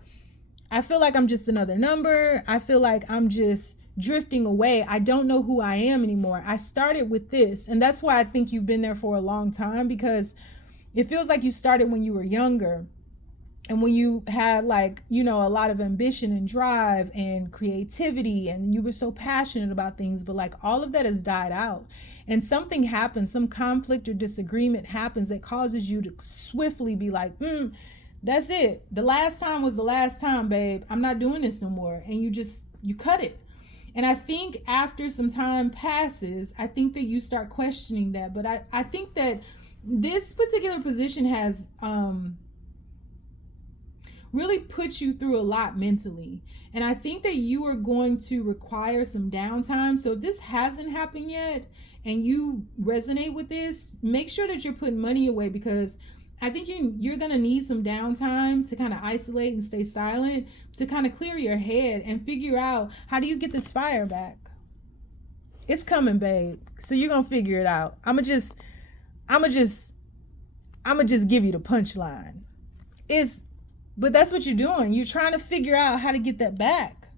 I feel like I'm just another number. I feel like I'm just drifting away. I don't know who I am anymore. I started with this, and that's why I think you've been there for a long time, because it feels like you started when you were younger, and when you had, like, you know, a lot of ambition and drive and creativity, and you were so passionate about things, but like all of that has died out. And something happens, some conflict or disagreement happens that causes you to swiftly be like, that's it. The last time was the last time, babe. I'm not doing this no more. And you cut it. And I think after some time passes, I think that you start questioning that. But I think that this particular position has really put you through a lot mentally. And I think that you are going to require some downtime. So if this hasn't happened yet and you resonate with this, make sure that you're putting money away, because I think you're going to need some downtime to kind of isolate and stay silent, to kind of clear your head and figure out, how do you get this fire back? It's coming, babe. So you're going to figure it out. I'm going to just give you the punchline. But that's what you're doing. You're trying to figure out how to get that back.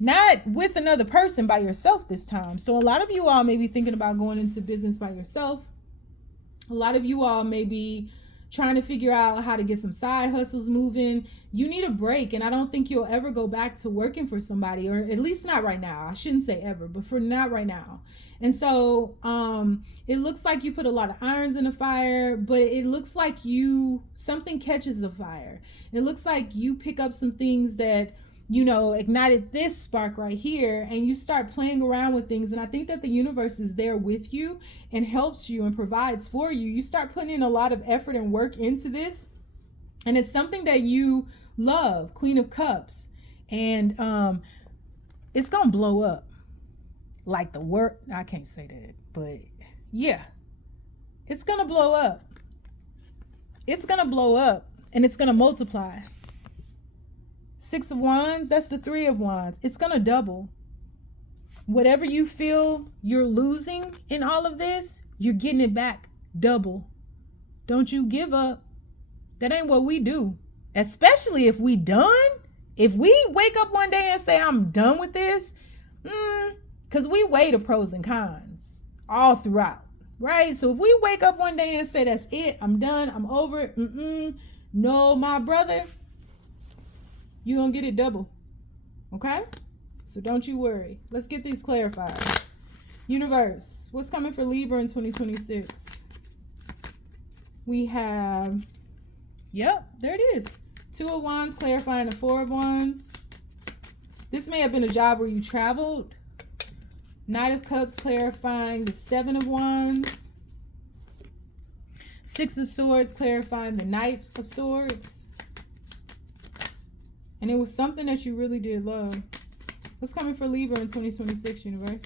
Not with another person, by yourself this time. So a lot of you all may be thinking about going into business by yourself. A lot of you all may be trying to figure out how to get some side hustles moving. You need a break, and I don't think you'll ever go back to working for somebody, or at least not right now. I shouldn't say ever, but for not right now. And so it looks like you put a lot of irons in the fire, but it looks like something catches the fire. It looks like you pick up some things that you know, ignited this spark right here, and you start playing around with things. And I think that the universe is there with you and helps you and provides for you. You start putting in a lot of effort and work into this, and it's something that you love. Queen of Cups. And it's gonna blow up. Like the word, I can't say that, but yeah, it's gonna blow up. It's gonna blow up, and it's gonna multiply. Six of Wands, that's the Three of Wands. It's gonna double. Whatever you feel you're losing in all of this, you're getting it back double. Don't you give up. That ain't what we do. Especially if we done. If we wake up one day and say, I'm done with this, because we weigh the pros and cons all throughout, right? So if we wake up one day and say, that's it, I'm done, I'm over it, no, my brother, you're going to get it double, okay? So don't you worry. Let's get these clarified. Universe, what's coming for Libra in 2026? We have, yep, there it is. Two of Wands clarifying the Four of Wands. This may have been a job where you traveled. Knight of Cups clarifying the Seven of Wands. Six of Swords clarifying the Knight of Swords. And it was something that you really did love. What's coming for Libra in 2026, universe?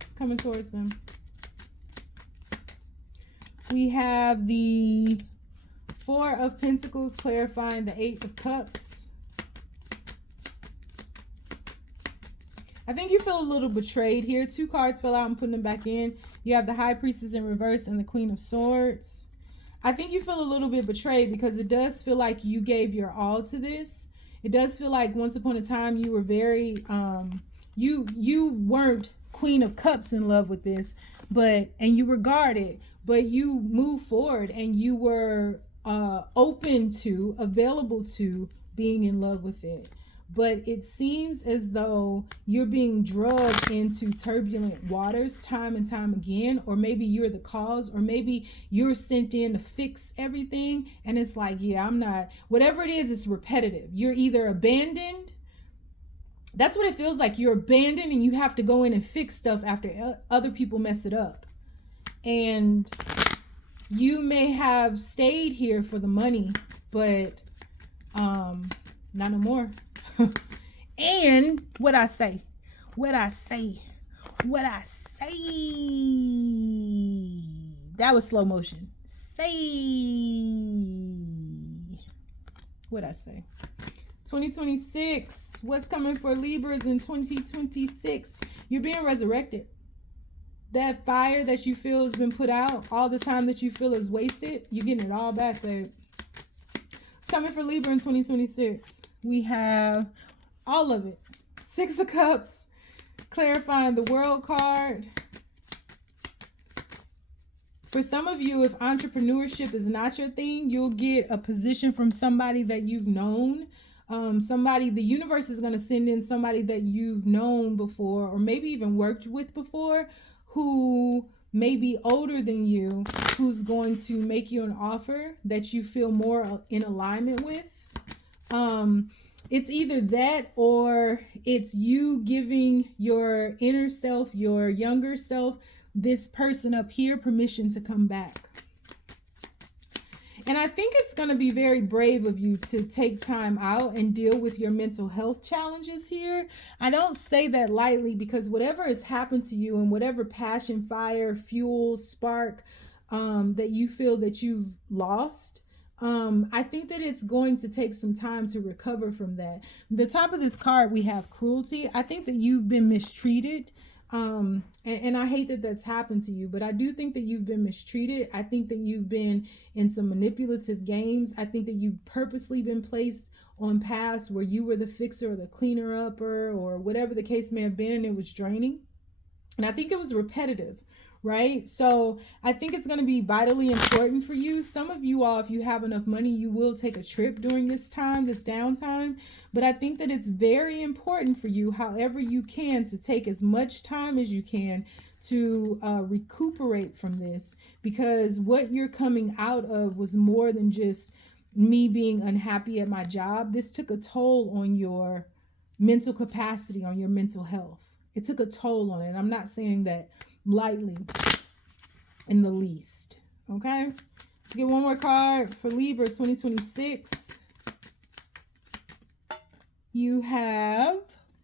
It's coming towards them. We have the Four of Pentacles clarifying the Eight of Cups. I think you feel a little betrayed here. Two cards fell out and putting them back in. You have the High Priestess in reverse and the Queen of Swords. I think you feel a little bit betrayed because it does feel like you gave your all to this. It does feel like once upon a time you were very, you weren't Queen of Cups in love with this, and you regard it, but you moved forward and you were open to, available to being in love with it. But it seems as though you're being drugged into turbulent waters time and time again, or maybe you're the cause, or maybe you're sent in to fix everything. And it's like, yeah, I'm not, whatever it is, it's repetitive. You're either abandoned. That's what it feels like. You're abandoned and you have to go in and fix stuff after other people mess it up. And you may have stayed here for the money, but not no more. And what I say, that was slow motion. What I say. 2026, what's coming for Libras in 2026? You're being resurrected. That fire that you feel has been put out, all the time that you feel is wasted, you're getting it all back, babe. It's coming for Libra in 2026. We have all of it. Six of Cups, clarifying the World card. For some of you, if entrepreneurship is not your thing, you'll get a position from somebody that you've known. The universe is going to send in somebody that you've known before, or maybe even worked with before, who may be older than you, who's going to make you an offer that you feel more in alignment with. It's either that, or it's you giving your inner self, your younger self, this person up here, permission to come back. And I think it's going to be very brave of you to take time out and deal with your mental health challenges here. I don't say that lightly, because whatever has happened to you and whatever passion, fire, fuel, spark that you feel that you've lost, I think that it's going to take some time to recover from that. The top of this card, we have cruelty. I think that you've been mistreated. And I hate that that's happened to you, but I do think that you've been mistreated. I think that you've been in some manipulative games. I think that you've purposely been placed on paths where you were the fixer or the cleaner upper or whatever the case may have been, and it was draining. And I think it was repetitive, right? So I think it's going to be vitally important for you. Some of you all, if you have enough money, you will take a trip during this time, this downtime. But I think that it's very important for you, however you can, to take as much time as you can to recuperate from this, because what you're coming out of was more than just me being unhappy at my job. This took a toll on your mental capacity, on your mental health. It took a toll on it. I'm not saying that lightly in the least. Okay? Let's get one more card for Libra 2026. You have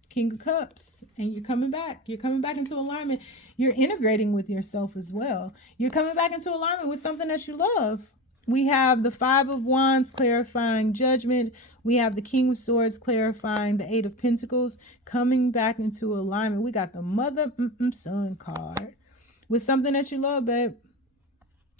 King of Cups, and you're coming back. You're coming back into alignment. You're integrating with yourself as well. You're coming back into alignment with something that you love. We have the Five of Wands clarifying judgment. We have the King of Swords clarifying the Eight of Pentacles, coming back into alignment. We got the Mother Sun card with something that you love, babe.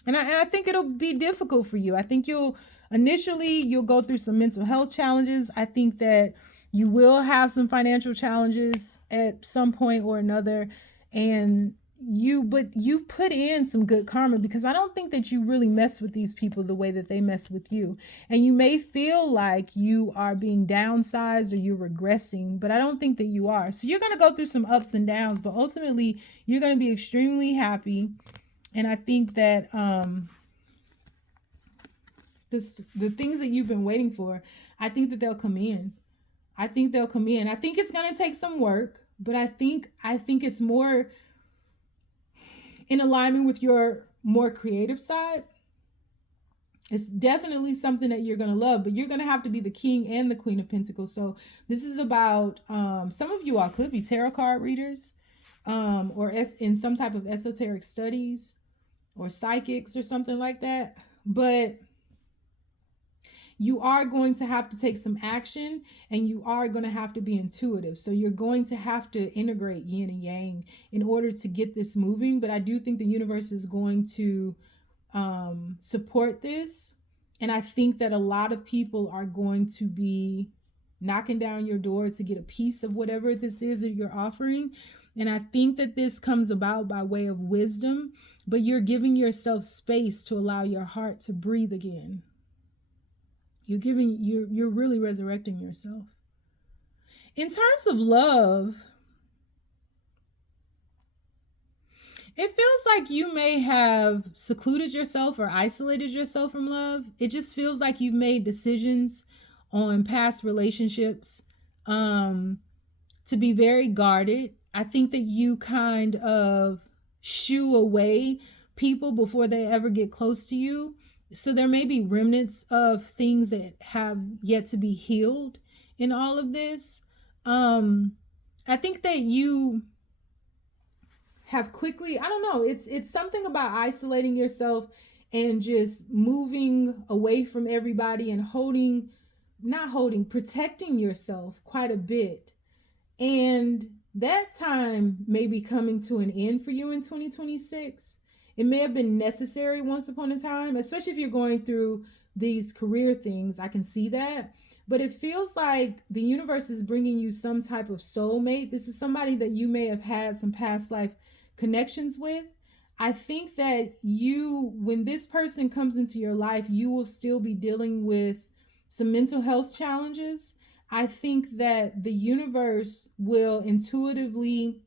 And I think it'll be difficult for you. I think you'll go through some mental health challenges. I think that you will have some financial challenges at some point or another. But you've put in some good karma, because I don't think that you really mess with these people the way that they mess with you. And you may feel like you are being downsized or you're regressing, but I don't think that you are. So you're going to go through some ups and downs, but ultimately you're going to be extremely happy. And I think that the things that you've been waiting for, I think that they'll come in. I think they'll come in. I think it's going to take some work, but I think it's more in alignment with your more creative side. It's definitely something that you're going to love, but you're going to have to be the King and the Queen of Pentacles. So this is about, some of you all could be tarot card readers, or in some type of esoteric studies or psychics or something like that. But you are going to have to take some action, and you are going to have to be intuitive. So you're going to have to integrate yin and yang in order to get this moving. But I do think the universe is going to support this. And I think that a lot of people are going to be knocking down your door to get a piece of whatever this is that you're offering. And I think that this comes about by way of wisdom, but you're giving yourself space to allow your heart to breathe again. You're really resurrecting yourself. In terms of love, it feels like you may have secluded yourself or isolated yourself from love. It just feels like you've made decisions on past relationships to be very guarded. I think that you kind of shoo away people before they ever get close to you. So there may be remnants of things that have yet to be healed in all of this. I think that you have quickly, I don't know, it's something about isolating yourself and just moving away from everybody and protecting yourself quite a bit. And that time may be coming to an end for you in 2026. It may have been necessary once upon a time, especially if you're going through these career things. I can see that. But it feels like the universe is bringing you some type of soulmate. This is somebody that you may have had some past life connections with. I think that when this person comes into your life, you will still be dealing with some mental health challenges. I think that the universe will intuitively,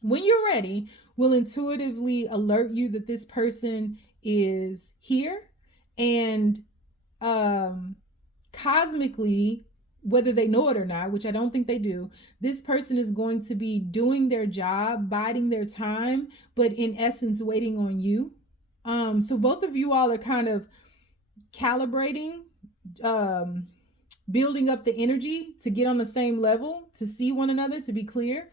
when you're ready, will intuitively alert you that this person is here. And cosmically, whether they know it or not, which I don't think they do, this person is going to be doing their job, biding their time, but in essence, waiting on you. So both of you all are kind of calibrating, building up the energy to get on the same level, to see one another, to be clear.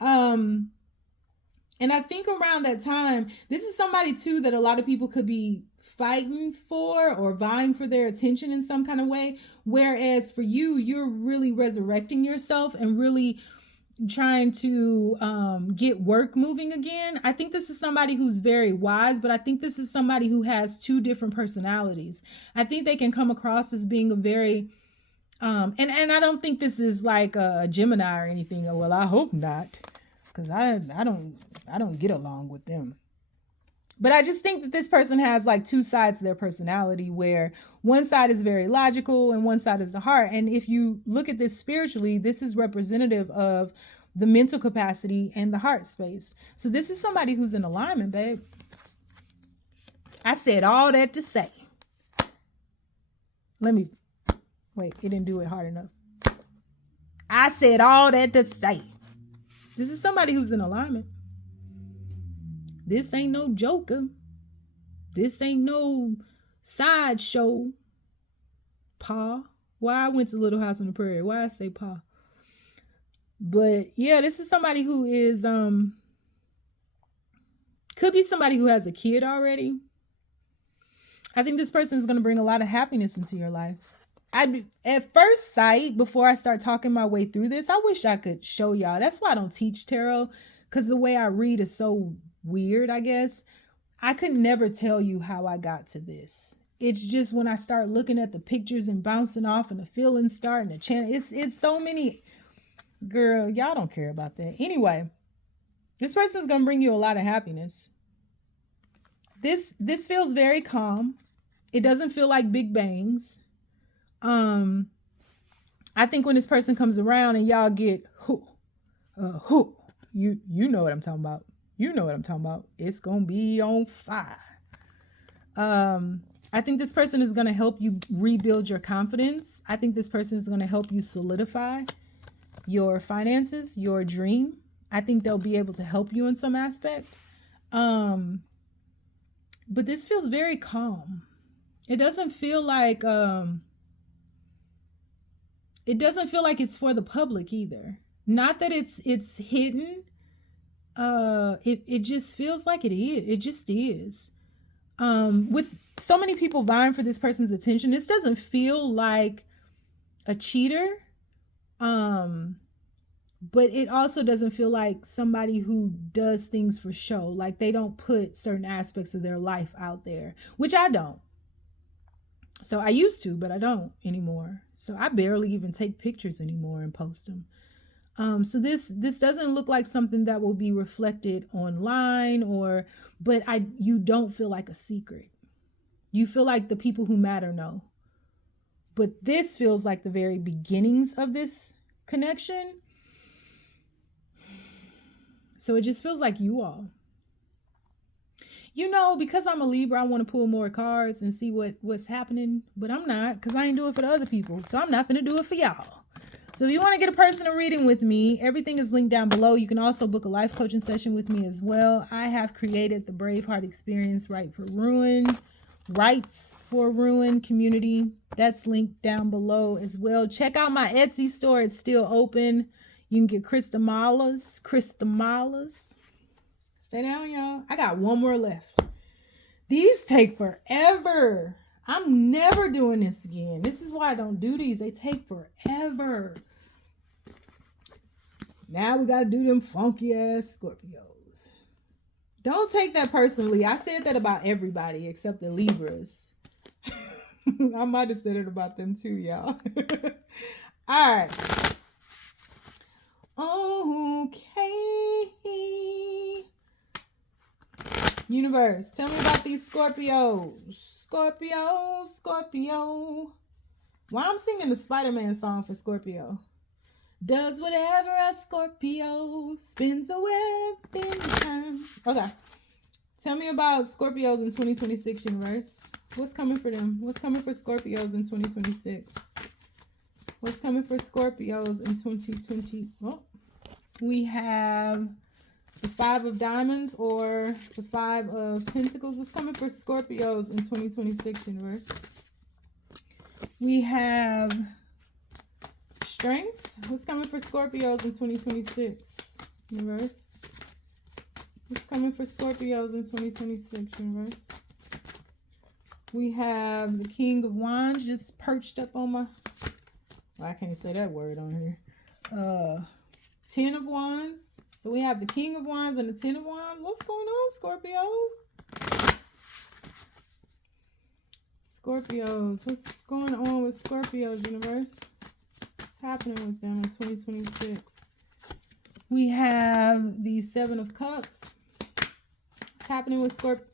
And I think around that time, this is somebody too that a lot of people could be fighting for or vying for their attention in some kind of way. Whereas for you, you're really resurrecting yourself and really trying to get work moving again. I think this is somebody who's very wise, but I think this is somebody who has two different personalities. I think they can come across as being a very and I don't think this is like a Gemini or anything. Well, I hope not, because I don't get along with them. But I just think that this person has like two sides to their personality, where one side is very logical and one side is the heart. And if you look at this spiritually, this is representative of the mental capacity and the heart space. So this is somebody who's in alignment, babe. I said all that to say. Wait, it didn't do it hard enough. I said all that to say. This is somebody who's in alignment. This ain't no joker. This ain't no sideshow. Pa. Why I went to Little House on the Prairie. Why I say pa. But yeah, this is somebody who is could be somebody who has a kid already. I think this person is going to bring a lot of happiness into your life. At first sight, before I start talking my way through this, I wish I could show y'all. That's why I don't teach tarot, because the way I read is so weird, I guess. I could never tell you how I got to this. It's just when I start looking at the pictures and bouncing off and the feelings start and the channel, it's so many. Girl, y'all don't care about that. Anyway, this person's going to bring you a lot of happiness. This feels very calm. It doesn't feel like big bangs. I think when this person comes around and y'all get you know what I'm talking about. You know what I'm talking about. It's gonna be on fire. I think this person is gonna help you rebuild your confidence. I think this person is gonna help you solidify your finances, your dream. I think they'll be able to help you in some aspect. But this feels very calm. It doesn't feel like it's for the public either. Not that it's hidden. It just feels like it is. It just is. With so many people vying for this person's attention, this doesn't feel like a cheater. But it also doesn't feel like somebody who does things for show. Like they don't put certain aspects of their life out there, which I don't. So I used to, but I don't anymore. So I barely even take pictures anymore and post them. So this doesn't look like something that will be reflected online but you don't feel like a secret. You feel like the people who matter know. But this feels like the very beginnings of this connection. So it just feels like you all. You know, because I'm a Libra, I want to pull more cards and see what's happening. But I'm not, because I ain't do it for the other people. So I'm not going to do it for y'all. So if you want to get a personal reading with me, everything is linked down below. You can also book a life coaching session with me as well. I have created the Braveheart Experience Rites for Ruin community. That's linked down below as well. Check out my Etsy store. It's still open. You can get Christamalas. Stay down, y'all. I got one more left. These take forever. I'm never doing this again. This is why I don't do these. They take forever. Now we got to do them funky ass Scorpios. Don't take that personally. I said that about everybody except the Libras. I might have said it about them too, y'all. All right. Okay. Universe, tell me about these Scorpios. Scorpio. Why I'm singing the Spider-Man song for Scorpio. Does whatever a Scorpio, spins a web in time. Okay. Tell me about Scorpios in 2026, universe. What's coming for them? What's coming for Scorpios in 2026? What's coming for Scorpios in 2020? Oh, we have the 5 of Diamonds or the 5 of Pentacles. What's coming for Scorpios in 2026, universe? We have Strength. What's coming for Scorpios in 2026, universe? What's coming for Scorpios in 2026, universe? We have the King of Wands just perched up on my... Well, I can't say that word on here. 10 of Wands. So we have the King of Wands and the 10 of Wands. What's going on, Scorpios? Scorpios. What's going on with Scorpios, universe? What's happening with them in 2026? We have the 7 of Cups. What's happening with Scorpio?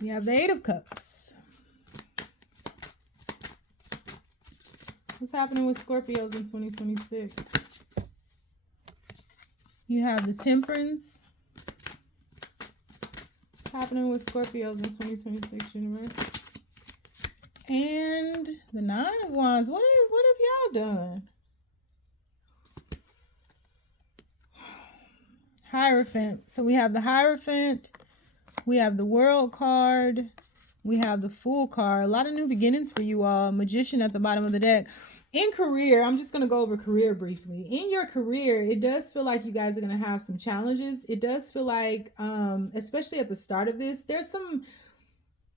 We have the 8 of Cups. What's happening with Scorpios in 2026? You have the Temperance. What's happening with Scorpios in 2026, universe? And the 9 of Wands. What have y'all done? Hierophant. So we have the Hierophant. We have the World card. We have the Fool card. A lot of new beginnings for you all. Magician at the bottom of the deck. In career, I'm just going to go over career briefly. In your career, it does feel like you guys are going to have some challenges. It does feel like, especially at the start of this, there's some,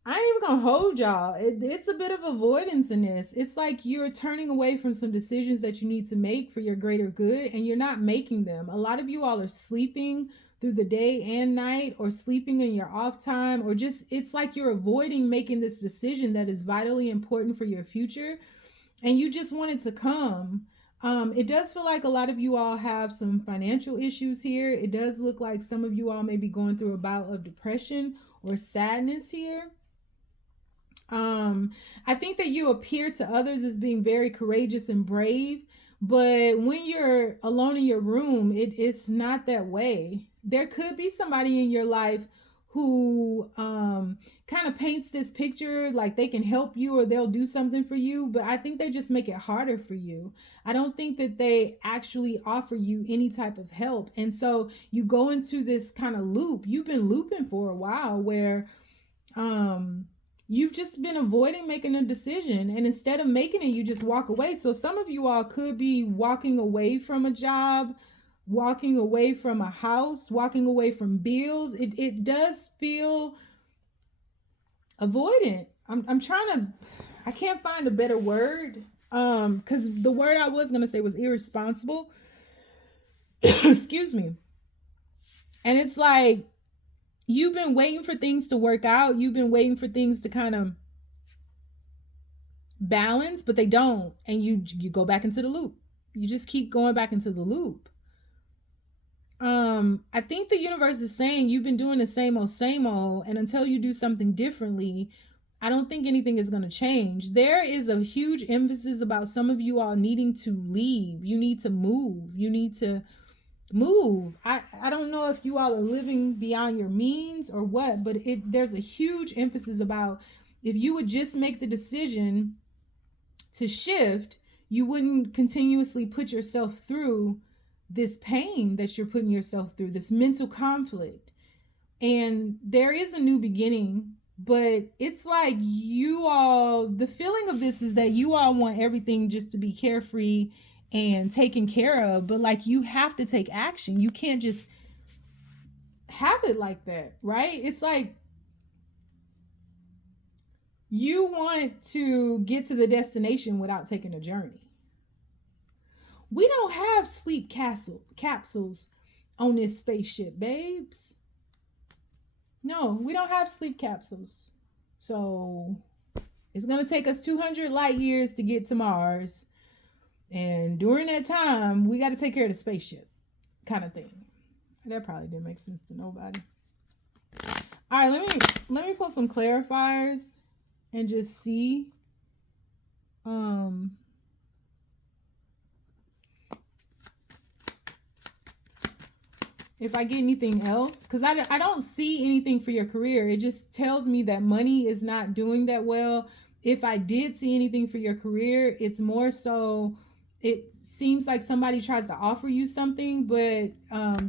I ain't even going to hold y'all. It's a bit of avoidance in this. It's like you're turning away from some decisions that you need to make for your greater good, and you're not making them. A lot of you all are sleeping through the day and night, or sleeping in your off time, or just, it's like you're avoiding making this decision that is vitally important for your future. And you just want it to come. It does feel like a lot of you all have some financial issues here. It does look like some of you all may be going through a bout of depression or sadness here. I think that you appear to others as being very courageous and brave, but when you're alone in your room, it's not that way. There could be somebody in your life who kind of paints this picture like they can help you or they'll do something for you, but I think they just make it harder for you. I don't think that they actually offer you any type of help. And so you go into this kind of loop. You've been looping for a while where you've just been avoiding making a decision, and instead of making it, you just walk away. So some of you all could be walking away from a job, walking away from a house, walking away from bills. It does feel avoidant. I'm trying to, I can't find a better word, because the word I was gonna say was irresponsible. Excuse me. And it's like you've been waiting for things to work out. You've been waiting for things to kind of balance, but they don't, and you go back into the loop. You just keep going back into the loop. I think the universe is saying you've been doing the same old, and until you do something differently, I don't think anything is going to change. There is a huge emphasis about some of you all needing to leave. You need to move. You need to move. I don't know if you all are living beyond your means or what, but there's a huge emphasis about if you would just make the decision to shift, you wouldn't continuously put yourself through this pain that you're putting yourself through, this mental conflict. And there is a new beginning, but it's like you all, the feeling of this is that you all want everything just to be carefree and taken care of, but like you have to take action. You can't just have it like that, right? It's like you want to get to the destination without taking a journey. We don't have sleep capsules on this spaceship, babes. No, we don't have sleep capsules. So it's going to take us 200 light years to get to Mars. And during that time, we got to take care of the spaceship kind of thing. That probably didn't make sense to nobody. All right, let me pull some clarifiers and just see. If I get anything else, because I don't see anything for your career. It just tells me that money is not doing that well. If I did see anything for your career, it's more so it seems like somebody tries to offer you something, but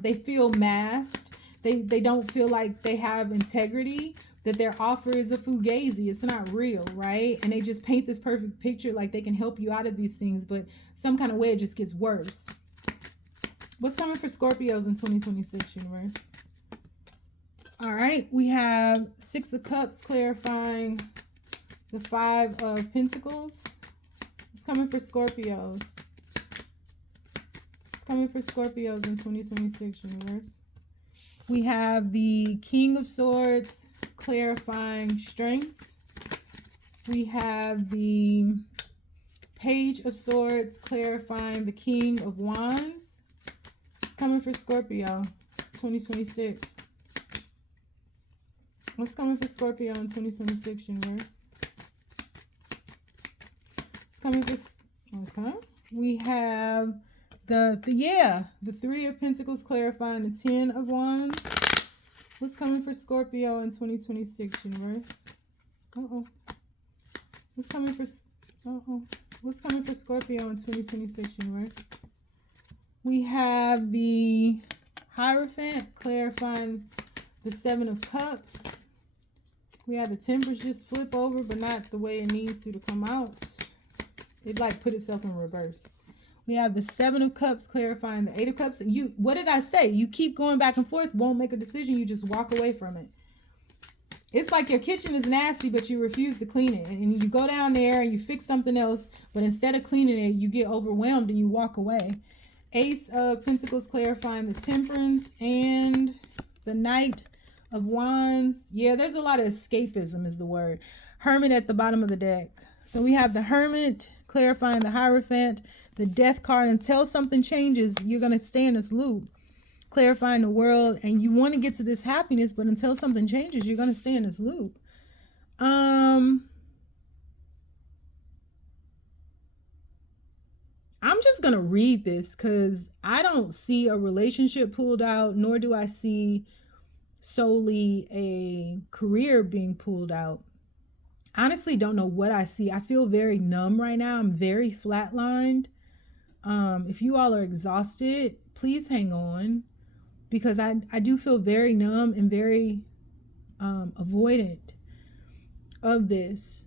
they feel masked. They don't feel like they have integrity, that their offer is a fugazi. It's not real, right? And they just paint this perfect picture like they can help you out of these things, but some kind of way it just gets worse. What's coming for Scorpios in 2026, universe? All right, we have Six of Cups clarifying the Five of Pentacles. It's coming for Scorpios. It's coming for Scorpios in 2026, universe. We have the King of Swords clarifying strength. We have the Page of Swords clarifying the King of Wands. Coming for Scorpio 2026. What's coming for Scorpio in 2026, universe? It's coming for, okay. We have the Three of Pentacles clarifying the Ten of Wands. What's coming for Scorpio in 2026, universe? What's coming for Scorpio in 2026, universe? We have the Hierophant, clarifying the Seven of Cups. We have the Temperance just flip over, but not the way it needs to come out. It like put itself in reverse. We have the Seven of Cups clarifying the Eight of Cups. And what did I say? You keep going back and forth, won't make a decision. You just walk away from it. It's like your kitchen is nasty, but you refuse to clean it. And you go down there and you fix something else, but instead of cleaning it, you get overwhelmed and you walk away. Ace of Pentacles clarifying the Temperance and the Knight of Wands. Yeah, there's a lot of escapism is the word. Hermit at the bottom of the deck. So we have the Hermit clarifying the Hierophant, the Death card. Until something changes, you're going to stay in this loop. Clarifying the World, and you want to get to this happiness, but until something changes, you're going to stay in this loop. I'm just going to read this because I don't see a relationship pulled out, nor do I see solely a career being pulled out. Honestly, don't know what I see. I feel very numb right now. I'm very flatlined. If you all are exhausted, please hang on, because I do feel very numb and very avoidant of this.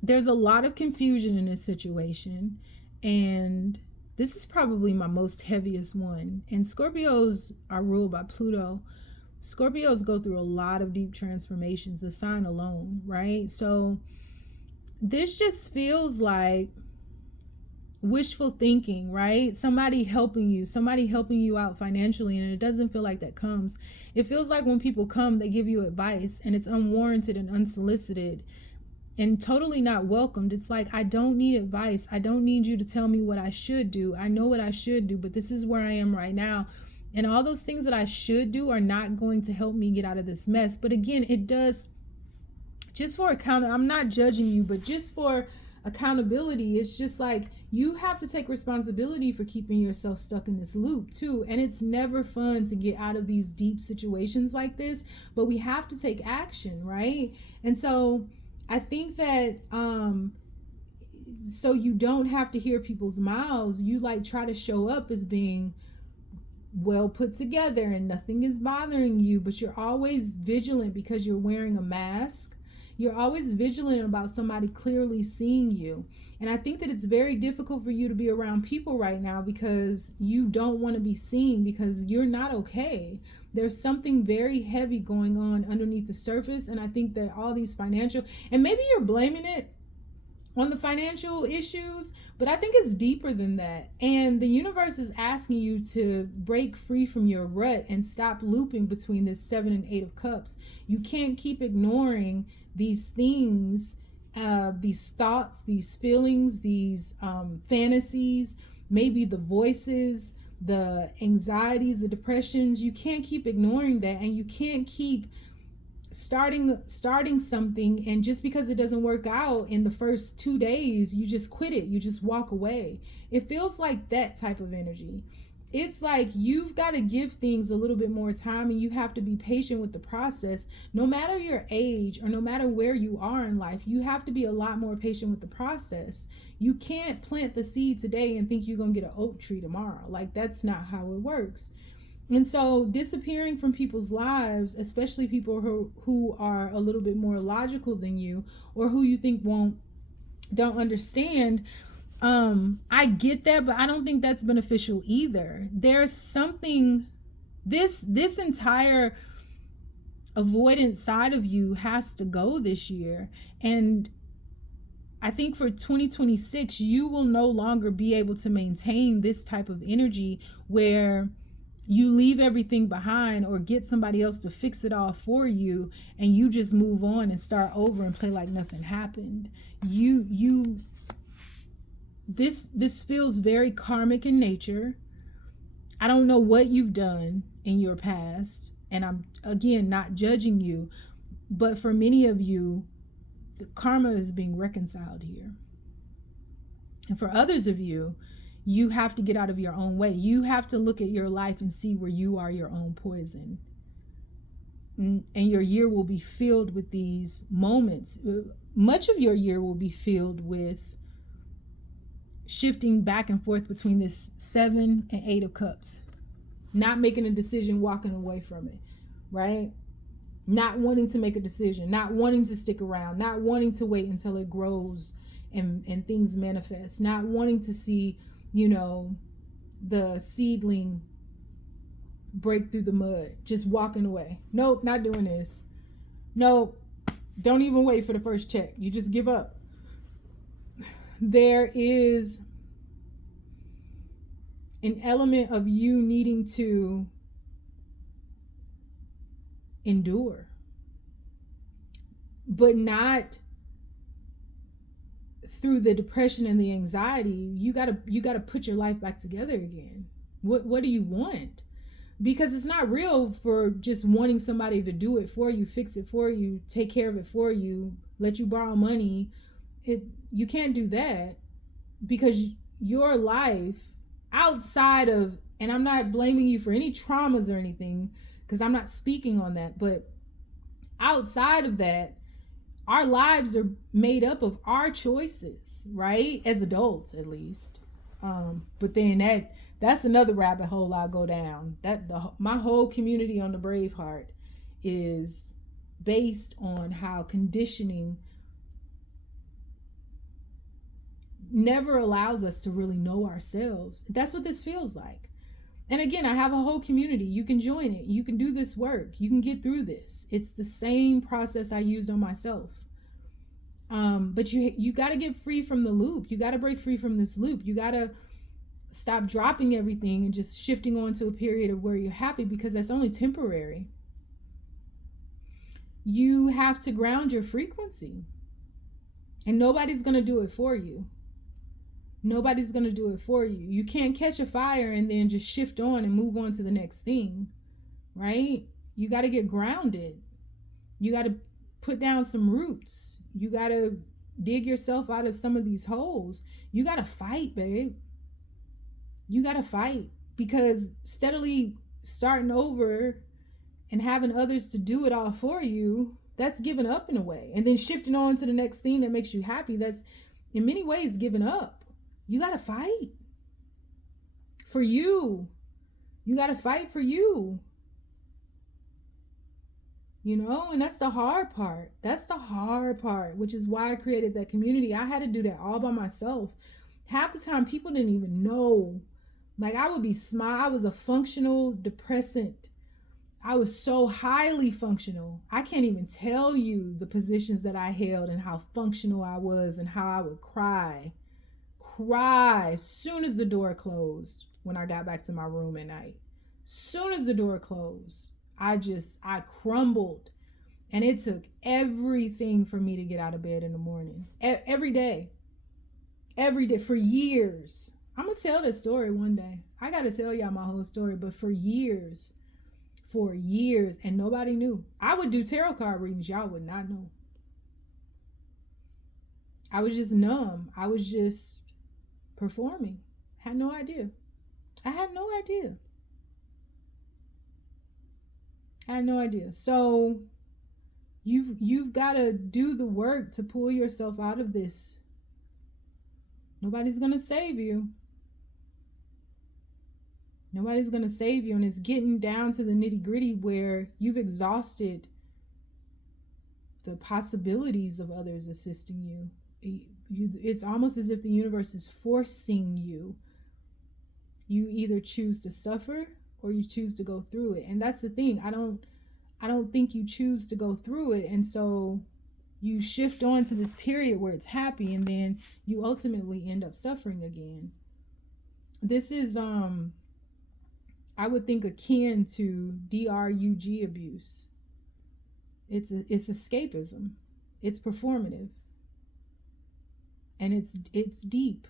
There's a lot of confusion in this situation, and this is probably my most heaviest one. And Scorpios are ruled by Pluto. Scorpios go through a lot of deep transformations, a sign alone, right? So this just feels like wishful thinking, right? Somebody helping you out financially, and it doesn't feel like that comes. It feels like when people come, they give you advice and it's unwarranted and unsolicited and totally not welcomed. It's like, I don't need advice. I don't need you to tell me what I should do. I know what I should do, but this is where I am right now. And all those things that I should do are not going to help me get out of this mess. But again, it does, just for I'm not judging you, but just for accountability, it's just like you have to take responsibility for keeping yourself stuck in this loop too. And it's never fun to get out of these deep situations like this, but we have to take action, right? And so I think that so you don't have to hear people's mouths, you like try to show up as being well put together and nothing is bothering you, but you're always vigilant because you're wearing a mask. You're always vigilant about somebody clearly seeing you. And I think that it's very difficult for you to be around people right now because you don't want to be seen, because you're not okay. There's something very heavy going on underneath the surface. And I think that all these financial, and maybe you're blaming it on the financial issues, but I think it's deeper than that. And the universe is asking you to break free from your rut and stop looping between this 7 and 8 of cups. You can't keep ignoring these things, these thoughts, these feelings, these fantasies, maybe the voices, the anxieties, the depressions. You can't keep ignoring that, and you can't keep starting something, and just because it doesn't work out in the first 2 days, you just quit it, you just walk away. It feels like that type of energy. It's like you've got to give things a little bit more time, and you have to be patient with the process. No matter your age or no matter where you are in life, you have to be a lot more patient with the process. You can't plant the seed today and think you're going to get an oak tree tomorrow. Like, that's not how it works. And so disappearing from people's lives, especially people who are a little bit more logical than you, or who you think don't understand, I get that, but I don't think that's beneficial either. There's something, this entire avoidant side of you has to go this year. And I think for 2026, you will no longer be able to maintain this type of energy where you leave everything behind or get somebody else to fix it all for you, and you just move on and start over and play like nothing happened. This feels very karmic in nature. I don't know what you've done in your past, and I'm, again, not judging you, but for many of you, the karma is being reconciled here. And for others of you, you have to get out of your own way. You have to look at your life and see where you are your own poison. And your year will be filled with these moments. Much of your year will be filled with shifting back and forth between this 7 and 8 of cups, not making a decision, walking away from it, right? Not wanting to make a decision, not wanting to stick around, not wanting to wait until it grows and things manifest, not wanting to see, you know, the seedling break through the mud, just walking away. Nope, not doing this. Nope, don't even wait for the first check. You just give up. There is an element of you needing to endure, but not through the depression and the anxiety. You gotta put your life back together again. What do you want? Because it's not real for just wanting somebody to do it for you, fix it for you, take care of it for you, let you borrow money. You can't do that, because your life outside of, and I'm not blaming you for any traumas or anything, because I'm not speaking on that, but outside of that, our lives are made up of our choices, right? As adults, at least. But then that's another rabbit hole I go down. My whole community on the Braveheart is based on how conditioning never allows us to really know ourselves. That's what this feels like. And again, I have a whole community. You can join it. You can do this work. You can get through this. It's the same process I used on myself. But you got to get free from the loop. You got to break free from this loop. You got to stop dropping everything and just shifting on to a period of where you're happy, because that's only temporary. You have to ground your frequency, and nobody's going to do it for you. Nobody's going to do it for you. You can't catch a fire and then just shift on and move on to the next thing, right? You got to get grounded. You got to put down some roots. You got to dig yourself out of some of these holes. You got to fight, babe. You got to fight, because steadily starting over and having others to do it all for you, that's giving up in a way. And then shifting on to the next thing that makes you happy, that's in many ways giving up. You got to fight for you. You got to fight for you. You know, and that's the hard part. That's the hard part, which is why I created that community. I had to do that all by myself. Half the time, people didn't even know. Like, I would be I was a functional depressant. I was so highly functional. I can't even tell you the positions that I held and how functional I was and how I would cry as soon as the door closed when I got back to my room at night. Soon as the door closed, I crumbled. And it took everything for me to get out of bed in the morning. Every day for years. I'm going to tell this story one day. I got to tell y'all my whole story, but for years, and nobody knew. I would do tarot card readings. Y'all would not know. I was just numb. I was just performing. Had no idea. I had no idea. So you've got to do the work to pull yourself out of this. Nobody's going to save you. Nobody's going to save you. And it's getting down to the nitty-gritty where you've exhausted the possibilities of others assisting you. It's almost as if the universe is forcing you. You either choose to suffer or you choose to go through it. And that's the thing. I don't think you choose to go through it. And so you shift on to this period where it's happy, and then you ultimately end up suffering again. This is I would think akin to drug abuse. It's escapism. It's performative. And it's deep.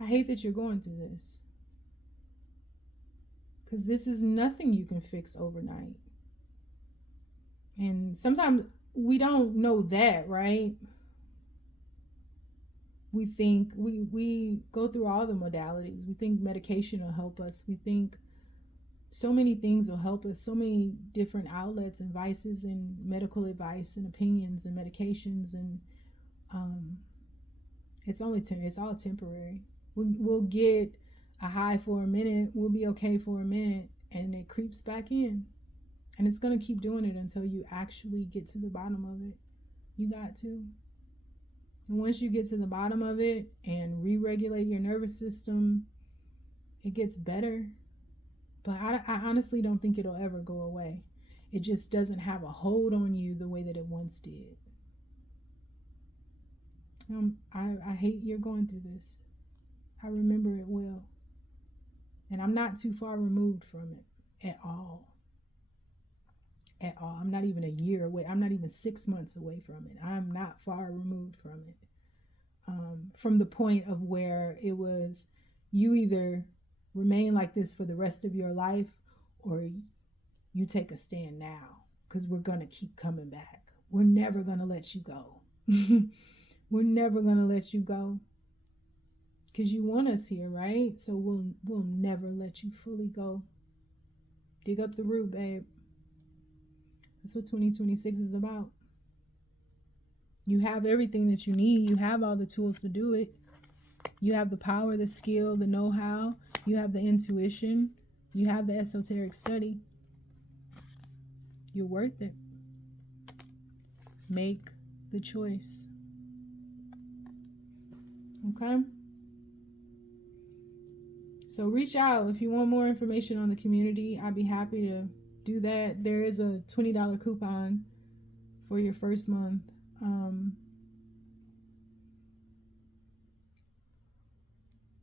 I hate that you're going through this, because this is nothing you can fix overnight. And sometimes we don't know that, right? We think we go through all the modalities. We think medication will help us. We think so many things will help us. So many different outlets and vices and medical advice and opinions and medications. And It's all temporary. We'll get a high for a minute. We'll be okay for a minute, and it creeps back in, and it's gonna keep doing it until you actually get to the bottom of it. You got to. And once you get to the bottom of it and re-regulate your nervous system, it gets better. But I honestly don't think it'll ever go away. It just doesn't have a hold on you the way that it once did. I hate you're going through this. I remember it well. And I'm not too far removed from it at all. At all. I'm not even a year away. I'm not even 6 months away from it. I'm not far removed from it. From the point of where it was, you either remain like this for the rest of your life, or you take a stand now, because we're going to keep coming back. We're never going to let you go. We're never going to let you go, because you want us here, right? So we'll never let you fully go. Dig up the root, babe. That's what 2026 is about. You have everything that you need. You have all the tools to do it. You have the power, the skill, the know-how. You have the intuition. You have the esoteric study. You're worth it. Make the choice. Okay? So reach out if you want more information on the community. I'd be happy to do that. There is a $20 coupon for your first month.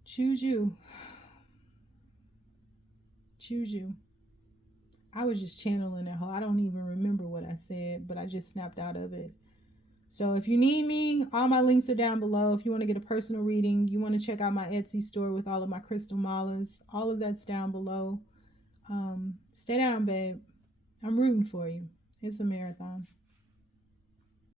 Choose you. Choose you. I was just channeling that whole. I don't even remember what I said, but I just snapped out of it. So if you need me, all my links are down below. If you want to get a personal reading, you want to check out my Etsy store with all of my crystal malas, all of that's down below. Stay down, babe. I'm rooting for you. It's a marathon.